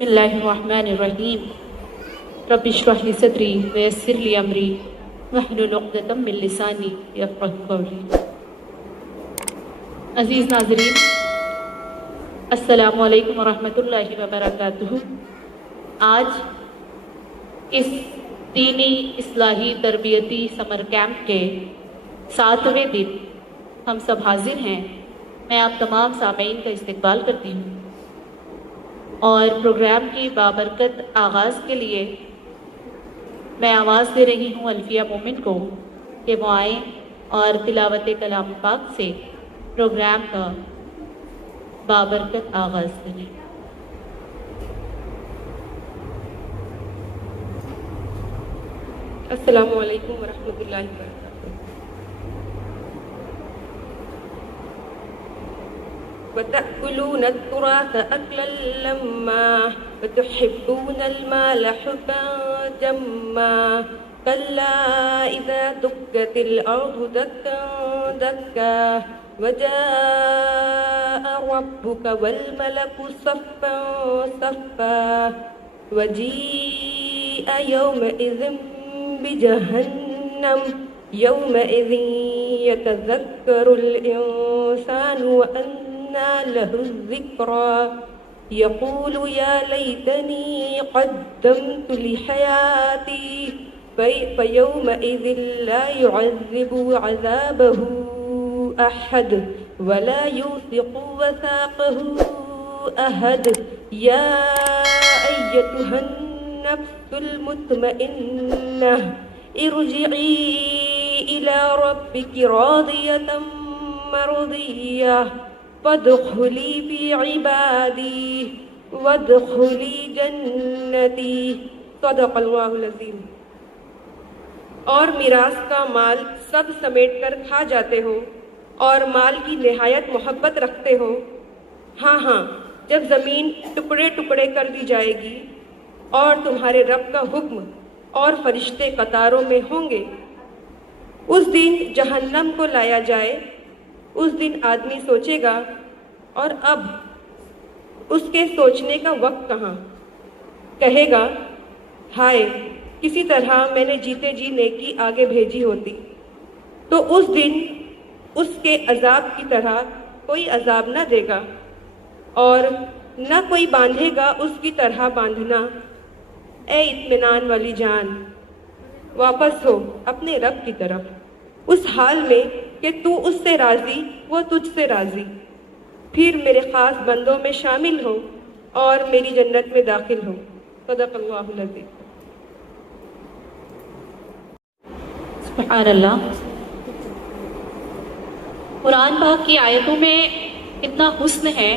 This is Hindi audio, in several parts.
बिस्मिल्लाहिर्रहमानिर्रहीम रब्बि इश्रह ली सदरी व यस्सिर ली अमरी वहलुल उक़दतम मिन लिसानी यफ़क़हू क़ौली। अज़ीज़ नाज़रीन, अस्सलामु अलैकुम व रहमतुल्लाहि व बरकातुहू। आज इस दीनी इस्लाही तरबियती समर कैंप के 7वें दिन हम सब हाजिर हैं। मैं आप तमाम सामीन का इस्तकबाल करती हूँ और प्रोग्राम की बाबरकत आगाज़ के लिए मैं आवाज़ दे रही हूँ अल्फिया मोमिन को कि वो आए और तिलावत कलाम पाक से प्रोग्राम का बाबरकत आगाज़ करें। अस्सलामु अलैकुम वरहमतुल्लाहि वबरकातुहू। वतअकुलून तुराथ अक्लन लम्मा वतुहिब्बूनल माल हुब्बन जम्मा कल्ला इज़ा दुक्कतिल अर्दु दक्कन दक्का वजाअ रब्बुक वल मलकु सफ़्फ़न सफ़्फ़ा वजीअ यौमइज़िन बिजहन्नम यौमइज़िन यतज़क्करुल इंसानु व अन्ना लहु ज़िक्रा यक़ूलु या लैतनी क़द्दमतु लिहयाती फ़यौमइज़िन ला युअज़्ज़िबु अज़ाबहु अहद वला यूसिक़ु वसाक़हु अहद। या अय्यतुहन नफ्सुल मुत्मइन्नह इरजिई इला रब्बिकी रादियतम मर्दिय्यह फदख़ुली फी इबादी वदख़ुली जन्नती। सदक़ल्लाहुल अज़ीम। और मिरास का माल सब समेट कर खा जाते हो और माल की निहायत मोहब्बत रखते हो। हाँ हाँ, जब ज़मीन टुकड़े टुकड़े कर दी जाएगी और तुम्हारे रब का हुक्म और फरिश्ते कतारों में होंगे, उस दिन जहन्नम को लाया जाए। उस दिन आदमी सोचेगा और अब उसके सोचने का वक्त कहाँ। कहेगा, हाय, किसी तरह मैंने जीते जी नेकी आगे भेजी होती तो उस दिन उसके अजाब की तरह कोई अजाब न देगा और न कोई बांधेगा उसकी तरह बांधना। ए इत्मीनान वाली जान, वापस हो अपने रब की तरफ, उस हाल में कि तू उससे राज़ी वो तुझसे राज़ी। फिर मेरे ख़ास बंदों में शामिल हो और मेरी जन्नत में दाखिल हो। सदक़ल्लाहुल अज़ीम। सुभान अल्लाह। कुरान पाक की आयतों में इतना हुस्न है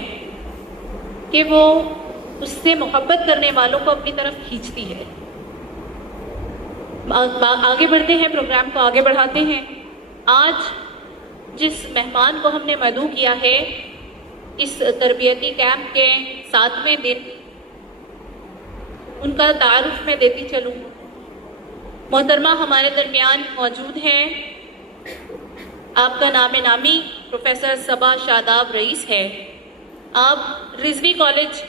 कि वो उससे मोहब्बत करने वालों को अपनी तरफ खींचती है। आगे बढ़ते हैं, प्रोग्राम को आगे बढ़ाते हैं। आज जिस मेहमान को हमने मदऊ किया है इस तरबियती कैंप के 7वें दिन, उनका तारुफ मैं देती चलूँ। मोहतरमा हमारे दरमियान मौजूद हैं, आपका नाम नामी प्रोफेसर सबा शादाब रईस है। आप रिजवी कॉलेज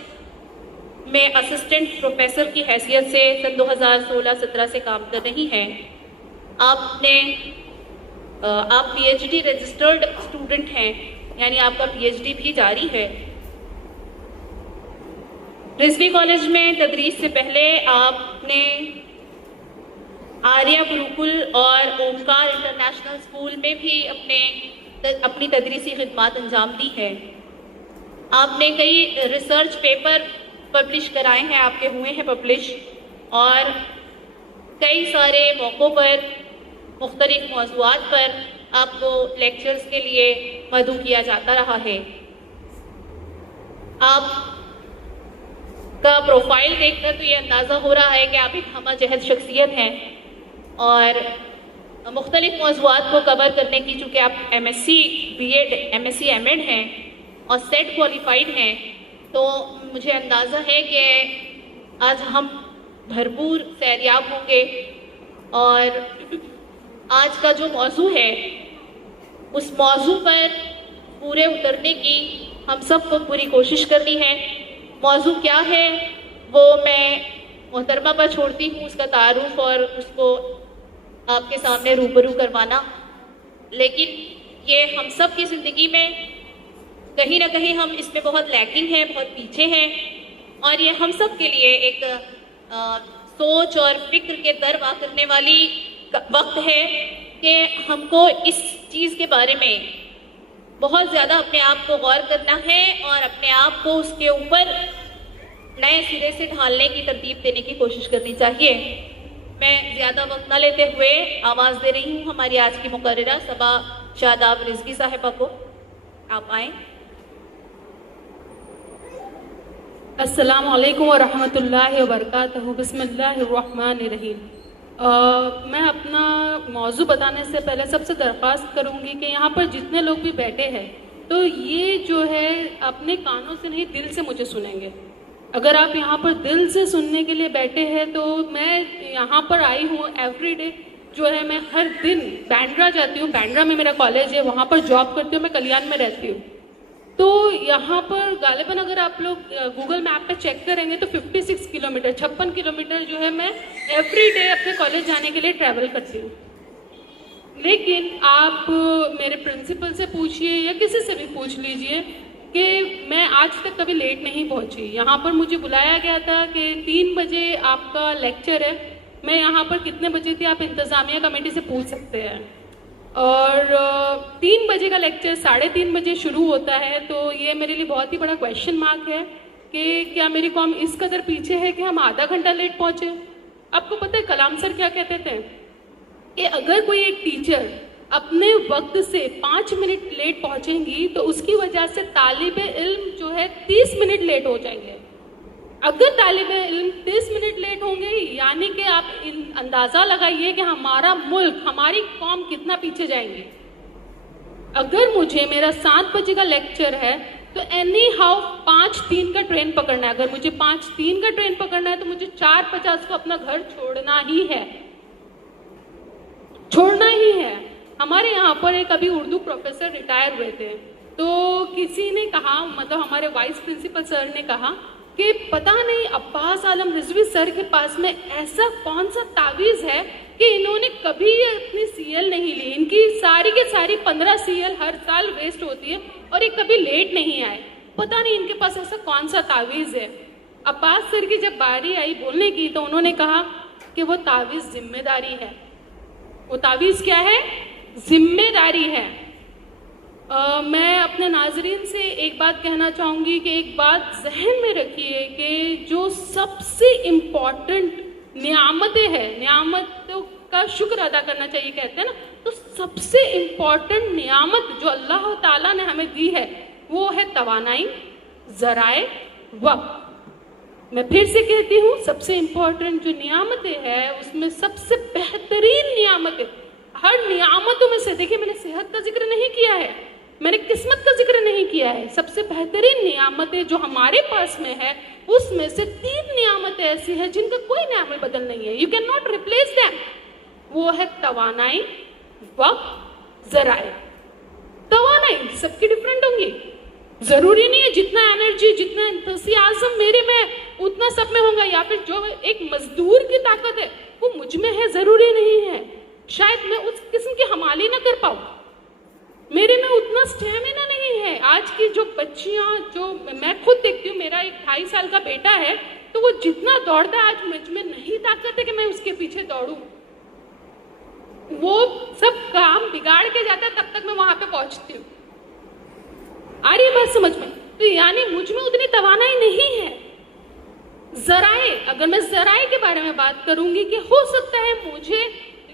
में असिस्टेंट प्रोफेसर की हैसियत से सन 2016-17 से काम कर रही हैं। आप पीएचडी रजिस्टर्ड स्टूडेंट हैं, यानी आपका पीएचडी भी जारी है। रिजवी कॉलेज में तदरीस से पहले आपने आर्या गुरुकुल और ओमकार इंटरनेशनल स्कूल में भी अपनी तदरीसी खिदमत अंजाम दी है। आपने कई रिसर्च पेपर पब्लिश कराए हैं, आपके हुए हैं पब्लिश, और कई सारे मौक़ों पर मुख्तलिफ मौज़ूआत पर आपको लेक्चर्स के लिए मदऊ किया जाता रहा है। आप का प्रोफाइल देखकर तो ये अंदाज़ा हो रहा है कि आप एक हमा जहद शख्सियत हैं और मुख्तलिफ मौज़ूआत को कवर करने की, चूँकि आप MSc B.Ed MSc M.Ed हैं और सेट क्वालिफाइड हैं, तो मुझे अंदाज़ा है कि आज हम भरपूर सैरियाब होंगे। और आज का जो मौजू है उस मौजू पर पूरे उतरने की हम सब को पूरी कोशिश करनी है। मौजू क्या है, वो मैं मोहतरमा पर छोड़ती हूँ, उसका तारुफ और उसको आपके सामने रूबरू करवाना। लेकिन ये हम सब की ज़िंदगी में कहीं ना कहीं हम इसमें बहुत लैकिंग हैं, बहुत पीछे हैं, और ये हम सब के लिए एक सोच और फिक्र के दर वाक़ करने वाली वक्त है कि हमको इस चीज़ के बारे में बहुत ज़्यादा अपने आप को गौर करना है और अपने आप को उसके ऊपर नए सिरे से ढालने की तरतीब देने की कोशिश करनी चाहिए। मैं ज़्यादा वक्त ना लेते हुए आवाज़ दे रही हूँ हमारी आज की मुकर्ररा सबा शादाब रिजवी साहिबा को। आप आएँ। अस्सलाम वालेकुम व रहमतुल्लाहि व बरकातहू। बिस्मिल्लाहिर्रहमानिर्रहीम। मैं अपना मौजू बताने से पहले सबसे दरख्वास्त करूँगी कि यहाँ पर जितने लोग भी बैठे हैं तो ये जो है अपने कानों से नहीं दिल से मुझे सुनेंगे। अगर आप यहाँ पर दिल से सुनने के लिए बैठे हैं तो मैं यहाँ पर आई हूँ एवरीडे जो है, मैं हर दिन बैंड्रा जाती हूँ, बैंड्रा में मेरा कॉलेज है, वहाँ पर जॉब करती हूँ, मैं कल्याण में रहती हूँ। तो यहाँ पर गालिबन अगर आप लोग गूगल मैप पे चेक करेंगे तो 56 किलोमीटर 56 किलोमीटर जो है मैं एवरीडे अपने कॉलेज जाने के लिए ट्रैवल करती हूँ। लेकिन आप मेरे प्रिंसिपल से पूछिए या किसी से भी पूछ लीजिए कि मैं आज तक कभी लेट नहीं पहुँची। यहाँ पर मुझे बुलाया गया था कि 3 बजे आपका लेक्चर है, मैं यहाँ पर कितने बजे थी आप इंतज़ामिया कमेटी से पूछ सकते हैं। और 3 बजे का लेक्चर 3:30 बजे शुरू होता है, तो ये मेरे लिए बहुत ही बड़ा क्वेश्चन मार्क है कि क्या मेरी कौम इस कदर पीछे है कि हम आधा घंटा लेट पहुँचे। आपको पता है कलाम सर क्या कहते थे कि अगर कोई एक टीचर अपने वक्त से 5 मिनट लेट पहुँचेंगी तो उसकी वजह से तालिब इल्म जो है 30 मिनट लेट हो जाएंगे। अगर तालिब इल्म 30 मिनट लेट होंगे यानी कि आप अंदाज़ा लगाइए कि हमारा मुल्क, हमारी कौम कितना पीछे जाएंगे। अगर मुझे मेरा 7 बजे का लेक्चर है तो एनी हाउ 5:03 का ट्रेन पकड़ना है। अगर मुझे 5:03 का ट्रेन पकड़ना है तो मुझे 4:50 को अपना घर छोड़ना ही है, छोड़ना ही है। हमारे यहाँ पर एक अभी उर्दू प्रोफेसर रिटायर हुए थे, तो किसी ने कहा, मतलब हमारे वाइस प्रिंसिपल सर ने कहा कि पता नहीं अब्बास आलम रिजवी सर के पास में ऐसा कौन सा तावीज़ है कि इन्होंने कभी अपनी सीएल नहीं ली। इनकी सारी के सारी 15 सीएल हर साल वेस्ट होती है और ये कभी लेट नहीं आए। पता नहीं इनके पास ऐसा कौन सा तावीज़ है। अब्बास सर की जब बारी आई बोलने की तो उन्होंने कहा कि वो तावीज़ जिम्मेदारी है। वो तावीज़ क्या है? जिम्मेदारी है। मैं अपने नाजरीन से एक बात कहना चाहूँगी कि एक बात जहन में रखिए कि जो सबसे इम्पॉर्टेंट नियामतें हैं, नियामतों का शुक्र अदा करना चाहिए कहते हैं ना, तो सबसे इम्पॉर्टेंट नियामत जो अल्लाह ताला ने हमें दी है वो है तवानाई, ज़राए, वक्त। मैं फिर से कहती हूँ, सबसे इम्पॉर्टेंट जो नियामतें हैं उसमें सबसे बेहतरीन नियामतें, हर नियामतों में से, देखिए मैंने सेहत का जिक्र नहीं किया है, मैंने किस्मत का जिक्र नहीं किया है, सबसे बेहतरीन नियामतें जो हमारे पास में है उसमें से 3 नियामतें ऐसी हैं जिनका कोई नामल बदल नहीं है। You can not replace them. वो है तवानाई, वक्त, ज़राए। तवानाई सबकी डिफरेंट होंगी, जरूरी नहीं है जितना एनर्जी, जितना एंथुसियाज्म मेरे में उतना सब में होगा, या फिर जो एक मजदूर की ताकत है वो मुझ में है, जरूरी नहीं है। शायद मैं उस किस्म की हमाली ना कर पाऊँ, मेरे में उतना स्टेमिना नहीं है। आज की जो बच्चियां, जो मैं खुद देखती हूँ, मेरा एक 2.5 साल का बेटा है, तो वो जितना दौड़ता है आज मुझ में नहीं ताकत है कि मैं उसके पीछे दौड़ूं। वो सब काम बिगाड़ के जाता है, तब तक मैं वहां पे पहुंचती हूँ। आ रही बात समझ में? तो यानी मुझ में उतनी तवानाई नहीं है। जराए, अगर मैं जराए के बारे में बात करूंगी कि हो सकता है मुझे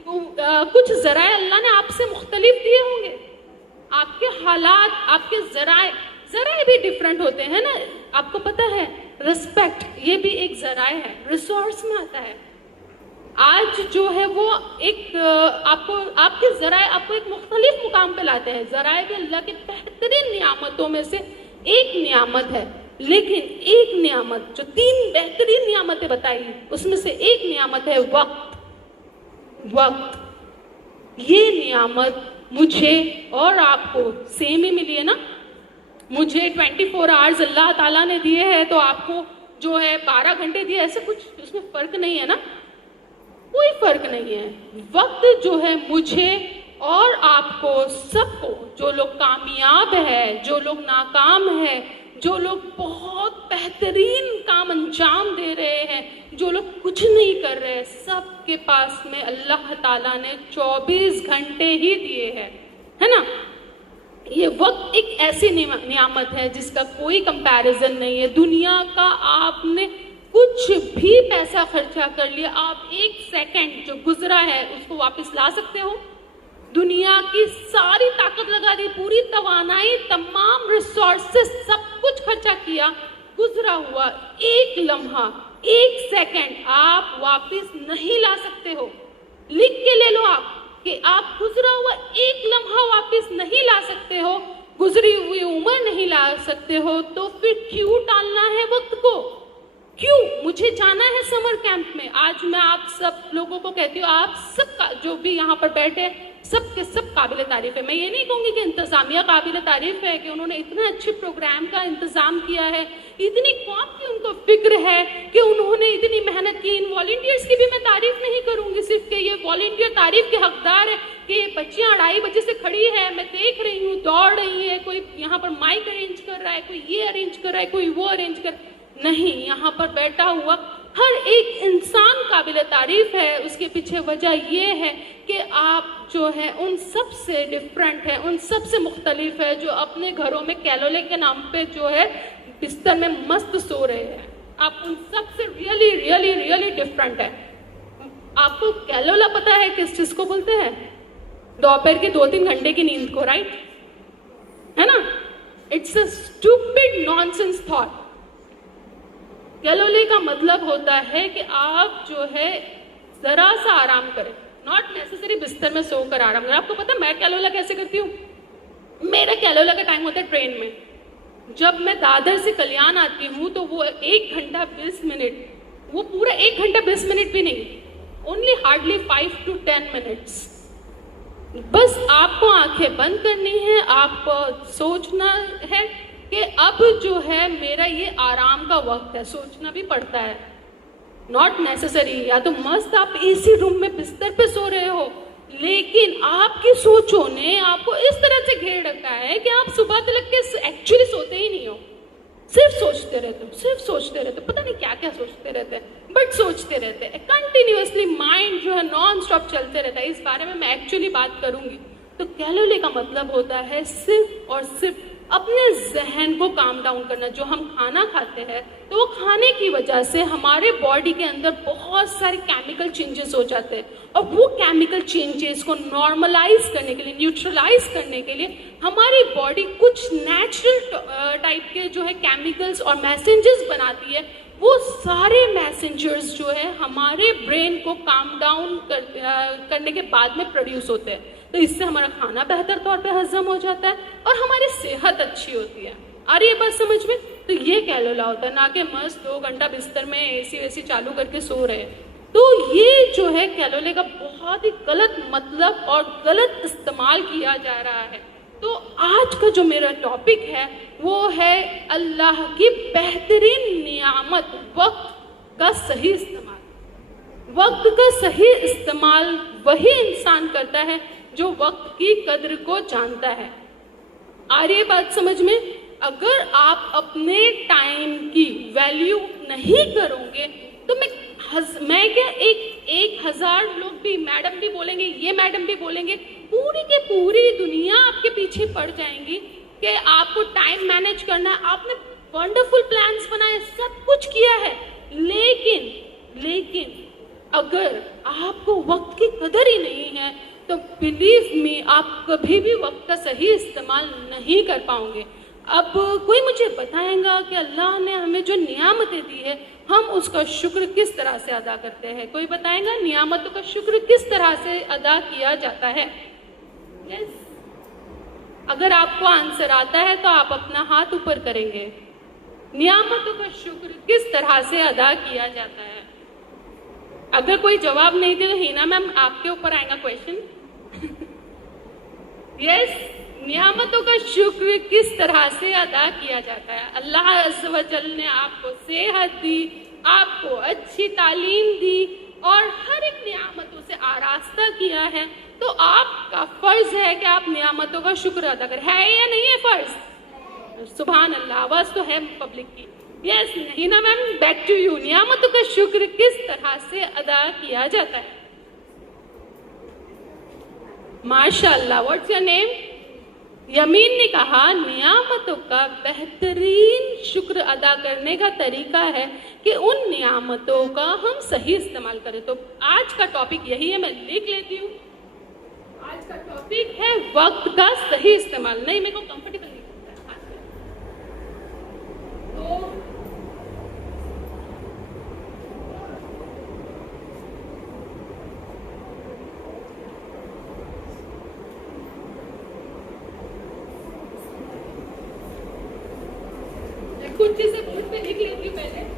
कुछ जराए अल्लाह ने आपसे मुख्तलिफ दिए होंगे, आपके हालात, आपके जराए भी डिफरेंट होते हैं ना। आपको पता है रिस्पेक्ट, ये भी एक जराए है, रिसोर्स में आता है। आज जो है वो एक आपको, आपके जराए आपको एक मुख्तलिफ मुकाम पे लाते हैं। जराए भी अल्लाह की बेहतरीन नियामतों में से एक नियामत है, लेकिन एक नियामत जो 3 बेहतरीन नियामतें बताई उसमें से एक नियामत है वक्त। ये नियामत मुझे और आपको सेम ही मिली है ना। मुझे 24 आवर्स अल्लाह ताला ने दिए हैं, तो आपको जो है 12 घंटे दिए, ऐसे कुछ उसमें फर्क नहीं है ना, कोई फर्क नहीं है। वक्त जो है मुझे और आपको सबको, जो लोग कामयाब है, जो लोग नाकाम है, जो लोग बहुत बेहतरीन काम अंजाम दे रहे हैं, जो लोग कुछ नहीं कर रहे हैं, सबके पास में अल्लाह ताला ने 24 घंटे ही दिए हैं, है ना। ये वक्त एक ऐसी नियामत है जिसका कोई कंपैरिजन नहीं है। दुनिया का आपने कुछ भी पैसा खर्चा कर लिया, आप 1 सेकंड जो गुजरा है उसको वापस ला सकते हो? दुनिया की सारी ताकत लगा दी, पूरी तवानाई, तमाम रिसोर्सेस, सब कुछ खर्चा किया, गुजरा हुआ 1 लम्हा, 1 सेकंड आप वापस नहीं ला सकते हो। लिख के ले लो आप कि आप गुजरा हुआ 1 लम्हा वापस नहीं ला सकते हो, गुजरी हुई उम्र नहीं ला सकते हो, तो फिर क्यों टालना है वक्त को? क्यों? मुझे जाना है समर कैंप में। आज मैं आप सब लोगों को कहती हूँ, आप सब जो भी यहाँ पर बैठे सब के सब काबिल तारीफ है। मैं ये नहीं कहूँगी कि इंतजामिया काबिल तारीफ है कि उन्होंने इतने अच्छे प्रोग्राम का इंतजाम किया है, इतनी कौम की उनको फिक्र है कि उन्होंने इतनी मेहनत की। इन वॉलंटियर्स की भी मैं तारीफ नहीं करूँगी सिर्फ कि ये वॉलंटियर तारीफ के हकदार है कि ये बच्चियाँ 2:30 बजे से खड़ी है, मैं देख रही हूँ, दौड़ रही है, कोई यहाँ पर माइक अरेंज कर रहा है, कोई ये अरेंज कर रहा है, कोई वो अरेंज कर, नहीं, यहाँ पर बैठा हुआ हर एक इंसान काबिल तारीफ है। उसके पीछे वजह ये है कि आप जो है उन सब से डिफरेंट है, उन सब से मुख्तलिफ है, जो अपने घरों में कैलोले के नाम पे जो है बिस्तर में मस्त सो रहे हैं। आप उन सब से रियली रियली रियली डिफरेंट है। आपको कैलोला पता है किस चीज को बोलते हैं? दोपहर के 2-3 घंटे की नींद को, राइट? है ना? It's a stupid nonsense thought. कैलोले का मतलब होता है कि आप जो है जरा सा आराम करें, नॉट नेसेसरी बिस्तर में सोकर आराम करें। आपको पता है मैं कैलोला कैसे करती हूँ? मेरा कैलोला का टाइम होता है ट्रेन में। जब मैं दादर से कल्याण आती हूँ तो वो 1 घंटा 20 मिनट, वो पूरा 1 घंटा 20 मिनट भी नहीं, ओनली हार्डली 5 to 10 मिनट्स। बस आपको आंखें बंद करनी है, आपको सोचना है कि अब जो है मेरा ये आराम का वक्त है। सोचना भी पड़ता है, नॉट नेसेसरी, या तो मस्त आप एसी रूम में बिस्तर पे सो रहे हो, लेकिन आपकी सोचों ने आपको इस तरह से घेर रखा है कि आप सुबह तक के एक्चुअली सोते ही नहीं हो, सिर्फ सोचते रहते हो, सिर्फ सोचते रहते हो, पता नहीं क्या क्या सोचते रहते हैं, बट सोचते रहते हैं कंटिन्यूअसली। माइंड जो है नॉन स्टॉप चलते रहता है। इस बारे में मैं एक्चुअली बात करूंगी। तो कैलोले का मतलब होता है सिर्फ और सिर्फ अपने जहन को काम डाउन करना। जो हम खाना खाते हैं तो वो खाने की वजह से हमारे बॉडी के अंदर बहुत सारे केमिकल चेंजेस हो जाते हैं, और वो केमिकल चेंजेस को नॉर्मलाइज करने के लिए, न्यूट्रलाइज करने के लिए हमारी बॉडी कुछ नेचुरल टाइप के जो है केमिकल्स और मैसेंजर्स बनाती है। वो सारे मैसेंजर्स जो है हमारे ब्रेन को काम डाउन करने के बाद में प्रोड्यूस होते हैं। तो इससे हमारा खाना बेहतर तौर पे हजम हो जाता है और हमारी सेहत अच्छी होती है। आ रही है बात समझ में? तो ये कैलोला होता है, ना कि मस्त 2 घंटा बिस्तर में एसी वेसी चालू करके सो रहे हैं। तो ये जो है कैलोले का बहुत ही गलत मतलब और गलत इस्तेमाल किया जा रहा है। तो आज का जो मेरा टॉपिक है वो है अल्लाह की बेहतरीन नियामत, वक्त का सही इस्तेमाल। वक्त का सही इस्तेमाल वही इंसान करता है जो वक्त की कद्र को जानता है। आ रही है बात समझ में? अगर आप अपने टाइम की वैल्यू नहीं करोगे तो मैं क्या 1000 लोग भी, मैडम भी बोलेंगे, ये मैडम भी बोलेंगे, पूरी की पूरी दुनिया आपके पीछे पड़ जाएंगी कि आपको टाइम मैनेज करना है। आपने वंडरफुल प्लान्स बनाए, सब कुछ किया है, लेकिन अगर आपको वक्त की कदर ही नहीं है तो बिलीव मी आप कभी भी वक्त का सही इस्तेमाल नहीं कर पाओगे। अब कोई मुझे बताएगा कि अल्लाह ने हमें जो नियामतें दी है हम उसका शुक्र किस तरह से अदा करते हैं? कोई बताएगा नियामतों का शुक्र किस तरह से अदा किया जाता है? yes. अगर आपको आंसर आता है तो आप अपना हाथ ऊपर करेंगे। नियामतों का शुक्र किस तरह से अदा किया जाता है? अगर कोई जवाब नहीं दे तो हिना मैम आपके ऊपर आएगा क्वेश्चन। यस, नियामतों का शुक्र किस तरह से अदा किया जाता है। अल्लाह अज़्ज़ व जल ने आपको सेहत दी, आपको अच्छी तालीम दी और हर एक नियामतों से आरास्ता किया है, तो आपका फर्ज है कि आप नियामतों का शुक्र अदा करें। है या नहीं है फर्ज? सुभान अल्लाह, आवाज तो है पब्लिक की। यस, नहीं ना मैम, बैक टू यू। नियामतों का शुक्र किस तरह से अदा किया जाता है? माशाअल्लाह, व्हाट्स योर नेम? यमीन ने कहा नियामतों का बेहतरीन शुक्र अदा करने का तरीका है कि उन नियामतों का हम सही इस्तेमाल करें। तो आज का टॉपिक यही है, मैं लिख लेती हूँ। आज का टॉपिक है वक्त का सही इस्तेमाल। नहीं, मेरे को कंफर्टेबल नहीं लगता है। तो कुछ से बोर्ड पे लिख लेती हूँ पहले।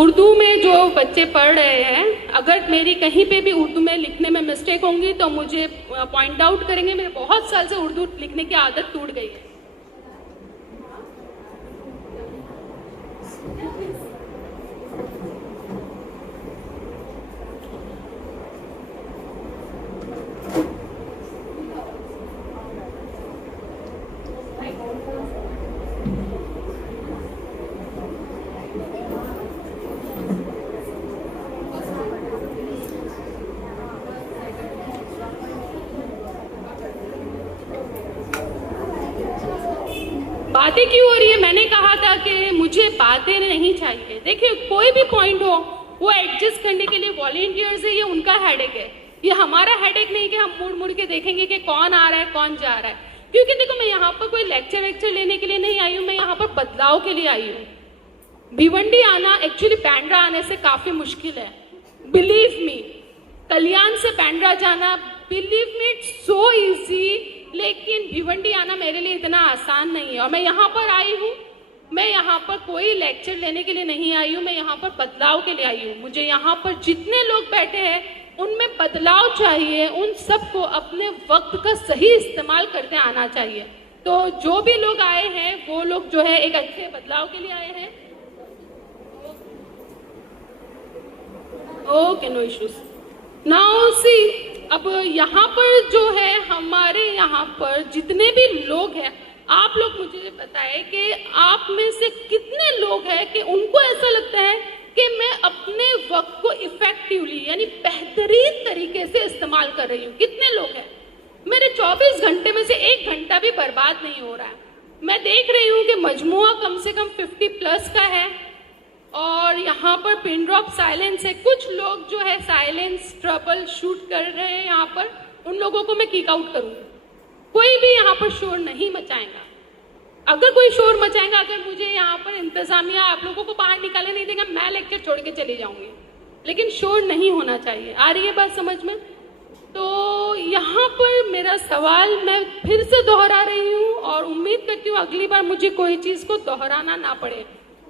उर्दू में जो बच्चे पढ़ रहे हैं, अगर मेरी कहीं पे भी उर्दू में लिखने में मिस्टेक होंगी तो मुझे पॉइंट आउट करेंगे। मेरे बहुत साल से उर्दू लिखने की आदत टूट गई है। बातें क्यों हो रही है? मैंने कहा था कि मुझे बातें नहीं चाहिए। देखिए, कोई भी पॉइंट हो वो एडजस्ट करने के लिए वॉलेंटियर्स है, ये उनका हेडेक है, ये हमारा हेडेक नहीं कि हम मुड़ मुड़ के देखेंगे कि कौन आ रहा है कौन जा रहा है। क्योंकि देखो, मैं यहाँ पर कोई लेक्चर लेने के लिए नहीं आई हूँ, मैं यहाँ पर बदलाव के लिए आई हूँ। भिवंडी आना एक्चुअली बैंड्रा आने से काफी मुश्किल है, बिलीव मी। कल्याण से बैंड्रा जाना, believe me, it's so easy. लेकिन भिवंडी आना मेरे लिए इतना आसान नहीं है। और मैं यहाँ पर आई हूँ, मैं यहाँ पर कोई लेक्चर लेने के लिए नहीं आई हूँ, मैं यहाँ पर बदलाव के लिए आई हूँ। मुझे यहाँ पर जितने लोग बैठे हैं उनमें बदलाव चाहिए, उन सबको अपने वक्त का सही इस्तेमाल करते आना चाहिए। तो जो भी लोग आए हैं वो लोग जो है एक अच्छे बदलाव के लिए आए हैं। Okay, no issues. Now see, अब यहाँ पर जो है हमारे यहाँ पर जितने भी लोग हैं, आप लोग मुझे बताएं कि आप में से कितने लोग हैं कि उनको ऐसा लगता है कि मैं अपने वक्त को इफेक्टिवली यानी बेहतरीन तरीके से इस्तेमाल कर रही हूँ। कितने लोग हैं? मेरे 24 घंटे में से 1 घंटा भी बर्बाद नहीं हो रहा है। मैं देख रही हूँ कि मजमुआ कम से कम 50+ का है और यहाँ पर पिन ड्रॉप साइलेंस है। कुछ लोग जो है साइलेंस ट्रबल शूट कर रहे हैं यहाँ पर, उन लोगों को मैं किक आउट करूँगी। कोई भी यहाँ पर शोर नहीं मचाएगा। अगर कोई शोर मचाएगा, अगर मुझे यहाँ पर इंतजामिया आप लोगों को बाहर निकालने नहीं देगा, मैं लेक्चर छोड़ के चली जाऊंगी। लेकिन शोर नहीं होना चाहिए। आ रही है बात समझ में? तो यहाँ पर मेरा सवाल मैं फिर से दोहरा रही हूँ और उम्मीद करती हूँ अगली बार मुझे कोई चीज़ को दोहराना ना पड़े।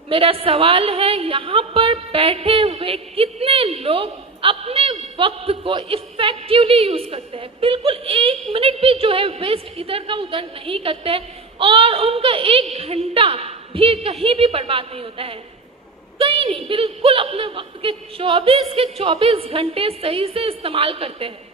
मेरा सवाल है, यहाँ पर बैठे हुए कितने लोग अपने वक्त को इफेक्टिवली यूज करते हैं? बिल्कुल 1 मिनट भी जो है वेस्ट इधर का उधर नहीं करते हैं और उनका 1 घंटा भी कहीं भी बर्बाद नहीं होता है, कहीं नहीं। बिल्कुल अपने वक्त के 24 घंटे सही से इस्तेमाल करते हैं।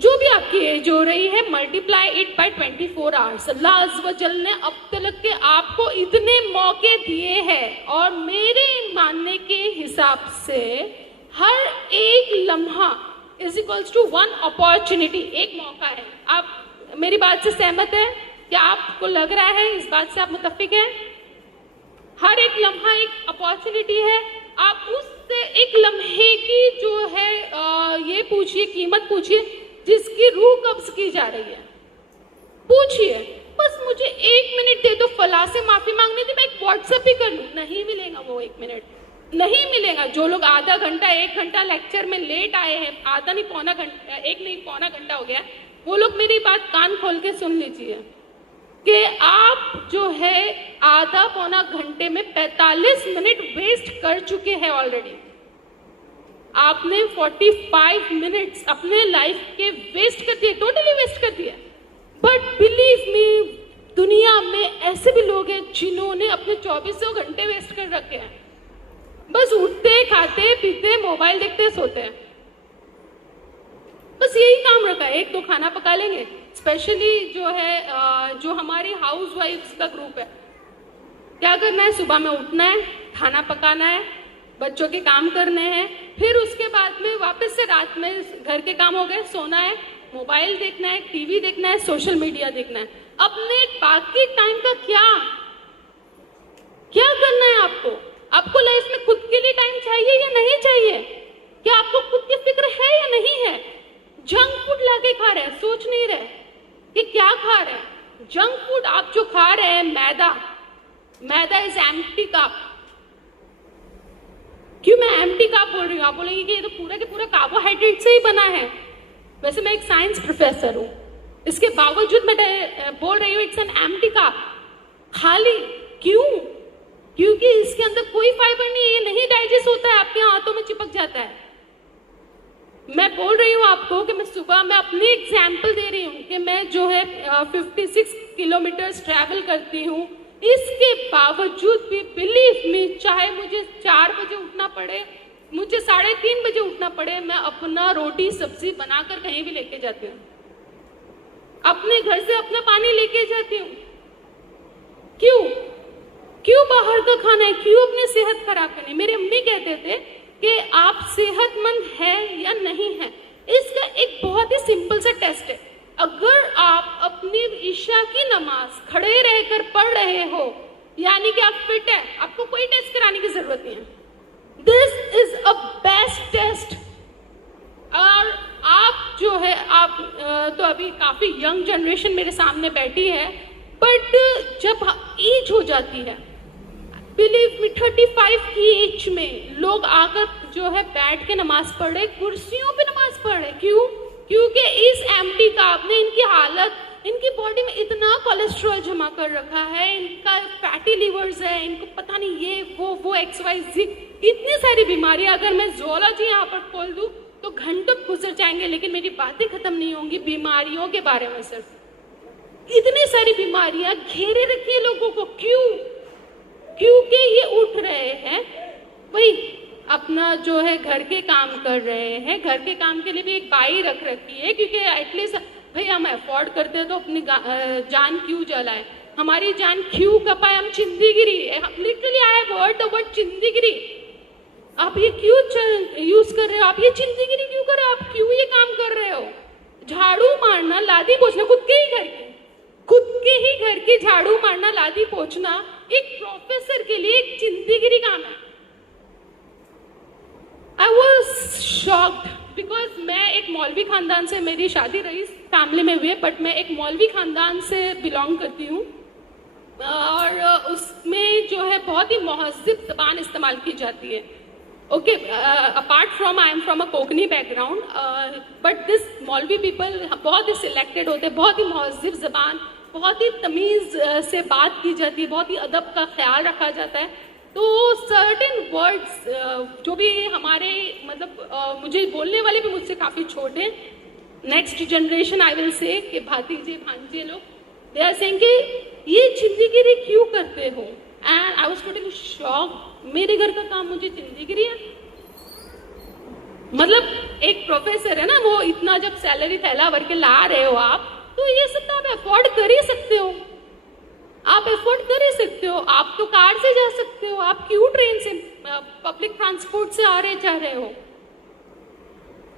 जो भी आपकी एज हो रही है, मल्टीप्लाई इट बाय 24 आवर्स। अल्लाह अज़्ज़ व जल ने अब तक के आपको इतने मौके दिए हैं और मेरे मानने के हिसाब से हर एक लम्हा इज इक्वल्स टू 1 अपॉर्चुनिटी। एक मौका है। आप मेरी बात से सहमत है? क्या आपको लग रहा है इस बात से आप मुत्तफिक हैं? हर एक लम्हा एक अपॉर्चुनिटी है। आप उससे एक लम्हे की जो है ये पूछिए, कीमत पूछिए जिसकी रूह कब्ज की जा रही है। पूछिए, बस मुझे 1 मिनट दे दो, फला से माफी मांगनी थी, मैं एक व्हाट्सएप ही कर लूँ। नहीं मिलेगा वो 1 मिनट, नहीं मिलेगा। जो लोग आधा घंटा 1 घंटा लेक्चर में लेट आए हैं, आधा नहीं पौना घंटा, 1 नहीं पौना घंटा हो गया, वो लोग मेरी बात कान खोल के सुन लीजिए कि आप जो है आधा पौना घंटे में 45 मिनट वेस्ट कर चुके हैं ऑलरेडी। आपने 45 मिनट्स अपने लाइफ के वेस्ट कर दिए, टोटली वेस्ट कर दिए। बट बिलीव मी, दुनिया में ऐसे भी लोग हैं जिन्होंने अपने 2400 घंटे वेस्ट कर रखे हैं, बस उठते खाते पीते मोबाइल देखते सोते हैं, बस यही काम रखा है। एक दो खाना पका लेंगे, स्पेशली जो है जो हमारी हाउस वाइफ्स का ग्रुप है, क्या करना है, सुबह में उठना है, खाना पकाना है, बच्चों के काम करने हैं, फिर उसके बाद में वापस से रात में घर के काम हो गए, सोना है, मोबाइल देखना है, टीवी देखना है, सोशल मीडिया देखना है। अपने बाकी टाइम का क्या करना है आपको? आपको लाइफ में खुद के लिए टाइम चाहिए या नहीं चाहिए? क्या आपको खुद की फिक्र है या नहीं है? जंक फूड लाके खा रहे हैं, सोच नहीं रहे कि क्या खा रहे हैं। जंक फूड आप जो खा रहे हैं, मैदा इज एम्प्टी कप। क्यों मैं एम्प्टी कप बोल रही हूँ? आप बोलेंगे कि ये तो पूरा के पूरा कार्बोहाइड्रेट से ही बना है। वैसे मैं एक साइंस प्रोफेसर हूँ, इसके बावजूद मैं बोल रही हूँ इट्स एन एम्प्टी कप, खाली। क्यों? क्योंकि इसके अंदर कोई फाइबर नहीं है, ये नहीं डाइजेस्ट होता है, आपके हाथों में चिपक जाता है। मैं बोल रही हूँ आपको कि मैं सुबह में अपनी एग्जाम्पल दे रही हूँ कि मैं जो है 56 किलोमीटर ट्रैवल करती हूँ, इसके बावजूद भी बिलीव मी, चाहे मुझे 4 बजे उठना पड़े, मुझे 3:30 बजे उठना पड़े, मैं अपना रोटी सब्जी बनाकर कहीं भी लेके जाती हूँ, अपने घर से अपना पानी लेके जाती हूँ। क्यों बाहर का खाना है? क्यों अपनी सेहत खराब करनी? मेरी अम्मी कहते थे कि आप सेहतमंद है या नहीं है, इसका एक बहुत ही सिंपल सा टेस्ट है। अगर आप अपनी ईशा की नमाज खड़े रहकर पढ़ रहे हो, यानी कि आप फिट है, आपको कोई टेस्ट कराने की जरूरत नहीं है। This is a best test. और आप जो है, आप तो अभी काफी यंग जनरेशन मेरे सामने बैठी है, बट जब एज हो जाती है, बिलीव मी, 35 की एज में लोग आकर जो है बैठ के नमाज पढ़ रहे, कुर्सियों पे नमाज पढ़ रहे। क्यों? क्योंकि इस एम्प्टी कप ने इनकी हालत, इनकी बॉडी में इतना कोलेस्ट्रॉल जमा कर रखा है, इनका फैटी लिवर्स है, इनको पता नहीं ये वो XYZ, इतनी सारी बीमारियां। अगर मैं ज़ूलॉजी यहाँ पर खोल दूँ तो घंटों गुजर जाएंगे, लेकिन मेरी बातें खत्म नहीं होंगी बीमारियों के बारे में। सिर्फ इतनी सारी बीमारियां घेरे रखी है लोगों को। क्योंकि ये उठ रहे हैं, वही अपना जो है घर के काम कर रहे हैं। घर के काम के लिए भी एक बाई रख रखी है, क्योंकि एटलीस्ट भाई हम अफोर्ड करते हैं तो अपनी जान क्यों जलाए, हमारी जान क्यों कपाए, हम चिंदीगिरी, literally I have heard the word चिंदीगिरी। आप ये क्यों यूज कर रहे हो? आप ये चिंदीगिरी क्यों कर रहे हो? आप क्यों ये काम कर रहे हो? झाड़ू मारना, लादी पोछना, खुद के ही घर की झाड़ू मारना, लादी पोछना एक प्रोफेसर के लिए एक चिंदीगिरी काम है। I was shocked because मैं एक मौलवी खानदान से, मेरी शादी रईस फैमिली में हुई है, बट मैं एक मौलवी खानदान से बिलोंग करती हूँ, और उसमें जो है बहुत ही महज़िब ज़बान इस्तेमाल की जाती है। Okay, apart from I am from a Konkani background, but this मौलवी पीपल बहुत ही सिलेक्टेड होते हैं, बहुत ही महज़िब ज़बान, बहुत ही तमीज़ से बात की जाती है, बहुत ही अदब का ख्याल रखा जाता है। तो सर्टेन वर्ड्स जो भी हमारे मतलब मुझे बोलने वाले भी मुझसे काफ़ी छोटे हैं, next generation I will say कि भातीजे भांजे लोग, दे आर सेइंग कि ये चिंदीगिरी क्यों करते हो? And I was totally shock. मेरे घर का काम मुझे चिंदीगिरी है? मतलब एक प्रोफेसर है ना, वो इतना जब सैलरी थैला भर के ला रहे हो आप, तो ये सब तो आप अफोर्ड कर ही सकते हो, आप अफोर्ड कर ही सकते हो। आप तो कार से जा सकते हो, आप क्यों ट्रेन से, पब्लिक ट्रांसपोर्ट से आ रहे जा रहे हो?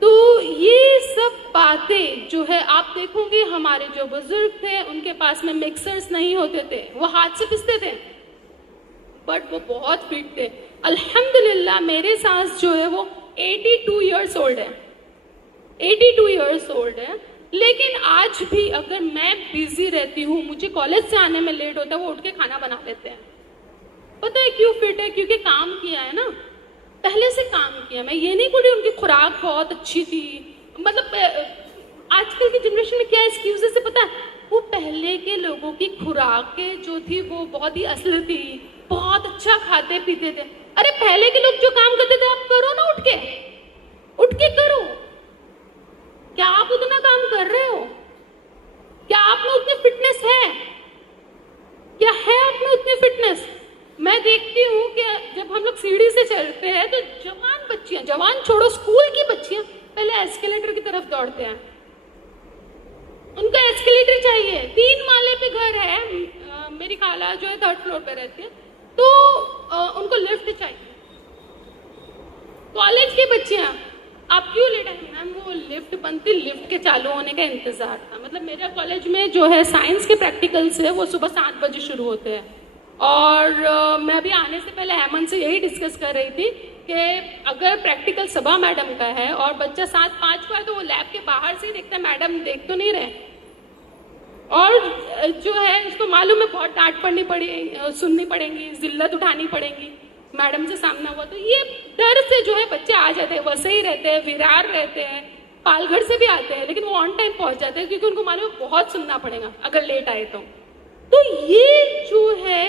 तो ये सब बातें जो है, आप देखोगे हमारे जो बुजुर्ग थे उनके पास में मिक्सर्स नहीं होते थे, वो हाथ से पिसते थे, बट वो बहुत फिट थे। अल्हम्दुलिल्लाह मेरे सास जो है वो 82 ईयर्स ओल्ड है, 82 ईयर्स ओल्ड है, लेकिन आज भी अगर मैं बिजी रहती हूँ, मुझे कॉलेज से आने में लेट होता है, वो उठ के खाना बना लेते हैं। पता है क्यों फिट है? क्योंकि काम किया है ना, पहले से काम किया। मैं ये नहीं बोल रही उनकी खुराक बहुत अच्छी थी, मतलब आजकल की जनरेशन में क्या एक्सक्यूजेस है पता है, वो पहले के लोगों की खुराकें जो थी वो बहुत ही असल थी, बहुत अच्छा खाते पीते थे। अरे पहले के लोग जो काम करते थे आप करो ना उठ के, उठ के करो। क्या आप उतना काम कर रहे हो? क्या आप में उतनी फिटनेस है? क्या है आप में उतनी फिटनेस? मैं देखती हूँ कि जब हम लोग सीढ़ी से चलते हैं तो जवान बच्चियां, जवान छोड़ो स्कूल की बच्चियां, पहले एस्केलेटर की तरफ दौड़ते हैं। उनका एस्केलेटर चाहिए। 3 माले पे घर है, मेरी खाला जो है 3rd फ्लोर पे रहती है, तो उनको लिफ्ट चाहिए। कॉलेज के बच्चियां, आप क्यों लेट आए? मैम वो लिफ्ट बनती, लिफ्ट के चालू होने का इंतजार था। मतलब मेरे कॉलेज में जो है साइंस के प्रैक्टिकल्स है वो सुबह 7 बजे शुरू होते हैं, और मैं भी आने से पहले हेमंत से यही डिस्कस कर रही थी कि अगर प्रैक्टिकल सबा मैडम का है और बच्चा 7:05 को है तो वो लैब के बाहर से ही देखता है मैडम देख तो नहीं रहे, और जो है इसको मालूम है बहुत डांट पड़नी पड़ेगी, सुननी पड़ेगी, जिल्लत उठानी पड़ेगी मैडम से सामना हुआ, तो ये डर से जो है बच्चे आ जाते हैं, वैसे ही रहते हैं, विरार रहते हैं, पालघर से भी आते हैं, लेकिन वो ऑन टाइम पहुंच जाते हैं क्योंकि उनको मालूम है बहुत सुनना पड़ेगा अगर लेट आए तो ये जो है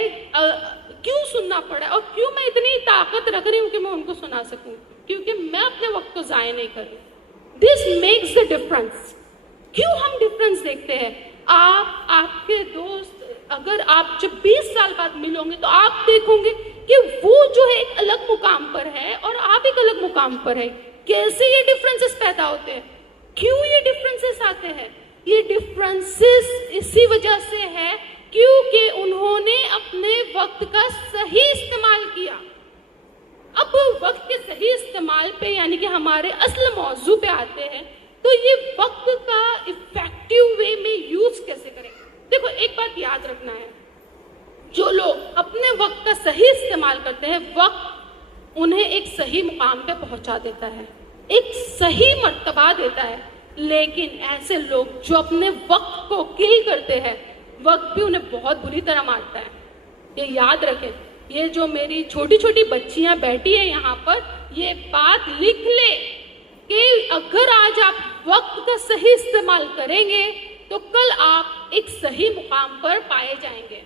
क्यों सुनना पड़ा और क्यों मैं इतनी ताकत रख रही हूँ कि मैं उनको सुना सकूं, क्योंकि मैं अपने वक्त को जाया नहीं करूँ। This makes the difference. क्यों हम डिफरेंस देखते हैं? आप, आपके दोस्त, अगर आप जब 20 साल बाद मिलोगे तो आप देखोगे कि वो जो है एक अलग मुकाम पर है और आप एक अलग मुकाम पर है। कैसे ये डिफरेंसेस पैदा होते हैं? क्यों ये डिफरेंसेस आते हैं? ये डिफरेंसेस इसी वजह से है क्योंकि उन्होंने अपने वक्त का सही इस्तेमाल किया। अब वक्त के सही इस्तेमाल पे यानी कि हमारे असल मौजू पे आते हैं, तो ये वक्त का इफेक्टिव वे में यूज कैसे करें? देखो एक बात याद रखना है, जो लोग अपने वक्त का सही इस्तेमाल करते हैं, वक्त उन्हें एक सही मुकाम पे पहुंचा देता है, एक सही मर्तबा देता है। लेकिन ऐसे लोग जो अपने वक्त को किल करते हैं, वक्त भी उन्हें बहुत बुरी तरह मारता है। ये याद रखें। ये जो मेरी छोटी छोटी बच्चियां बैठी है यहाँ पर, ये बात लिख ले कि अगर आज आप वक्त का सही इस्तेमाल करेंगे तो कल आप एक सही मुकाम पर पाए जाएंगे।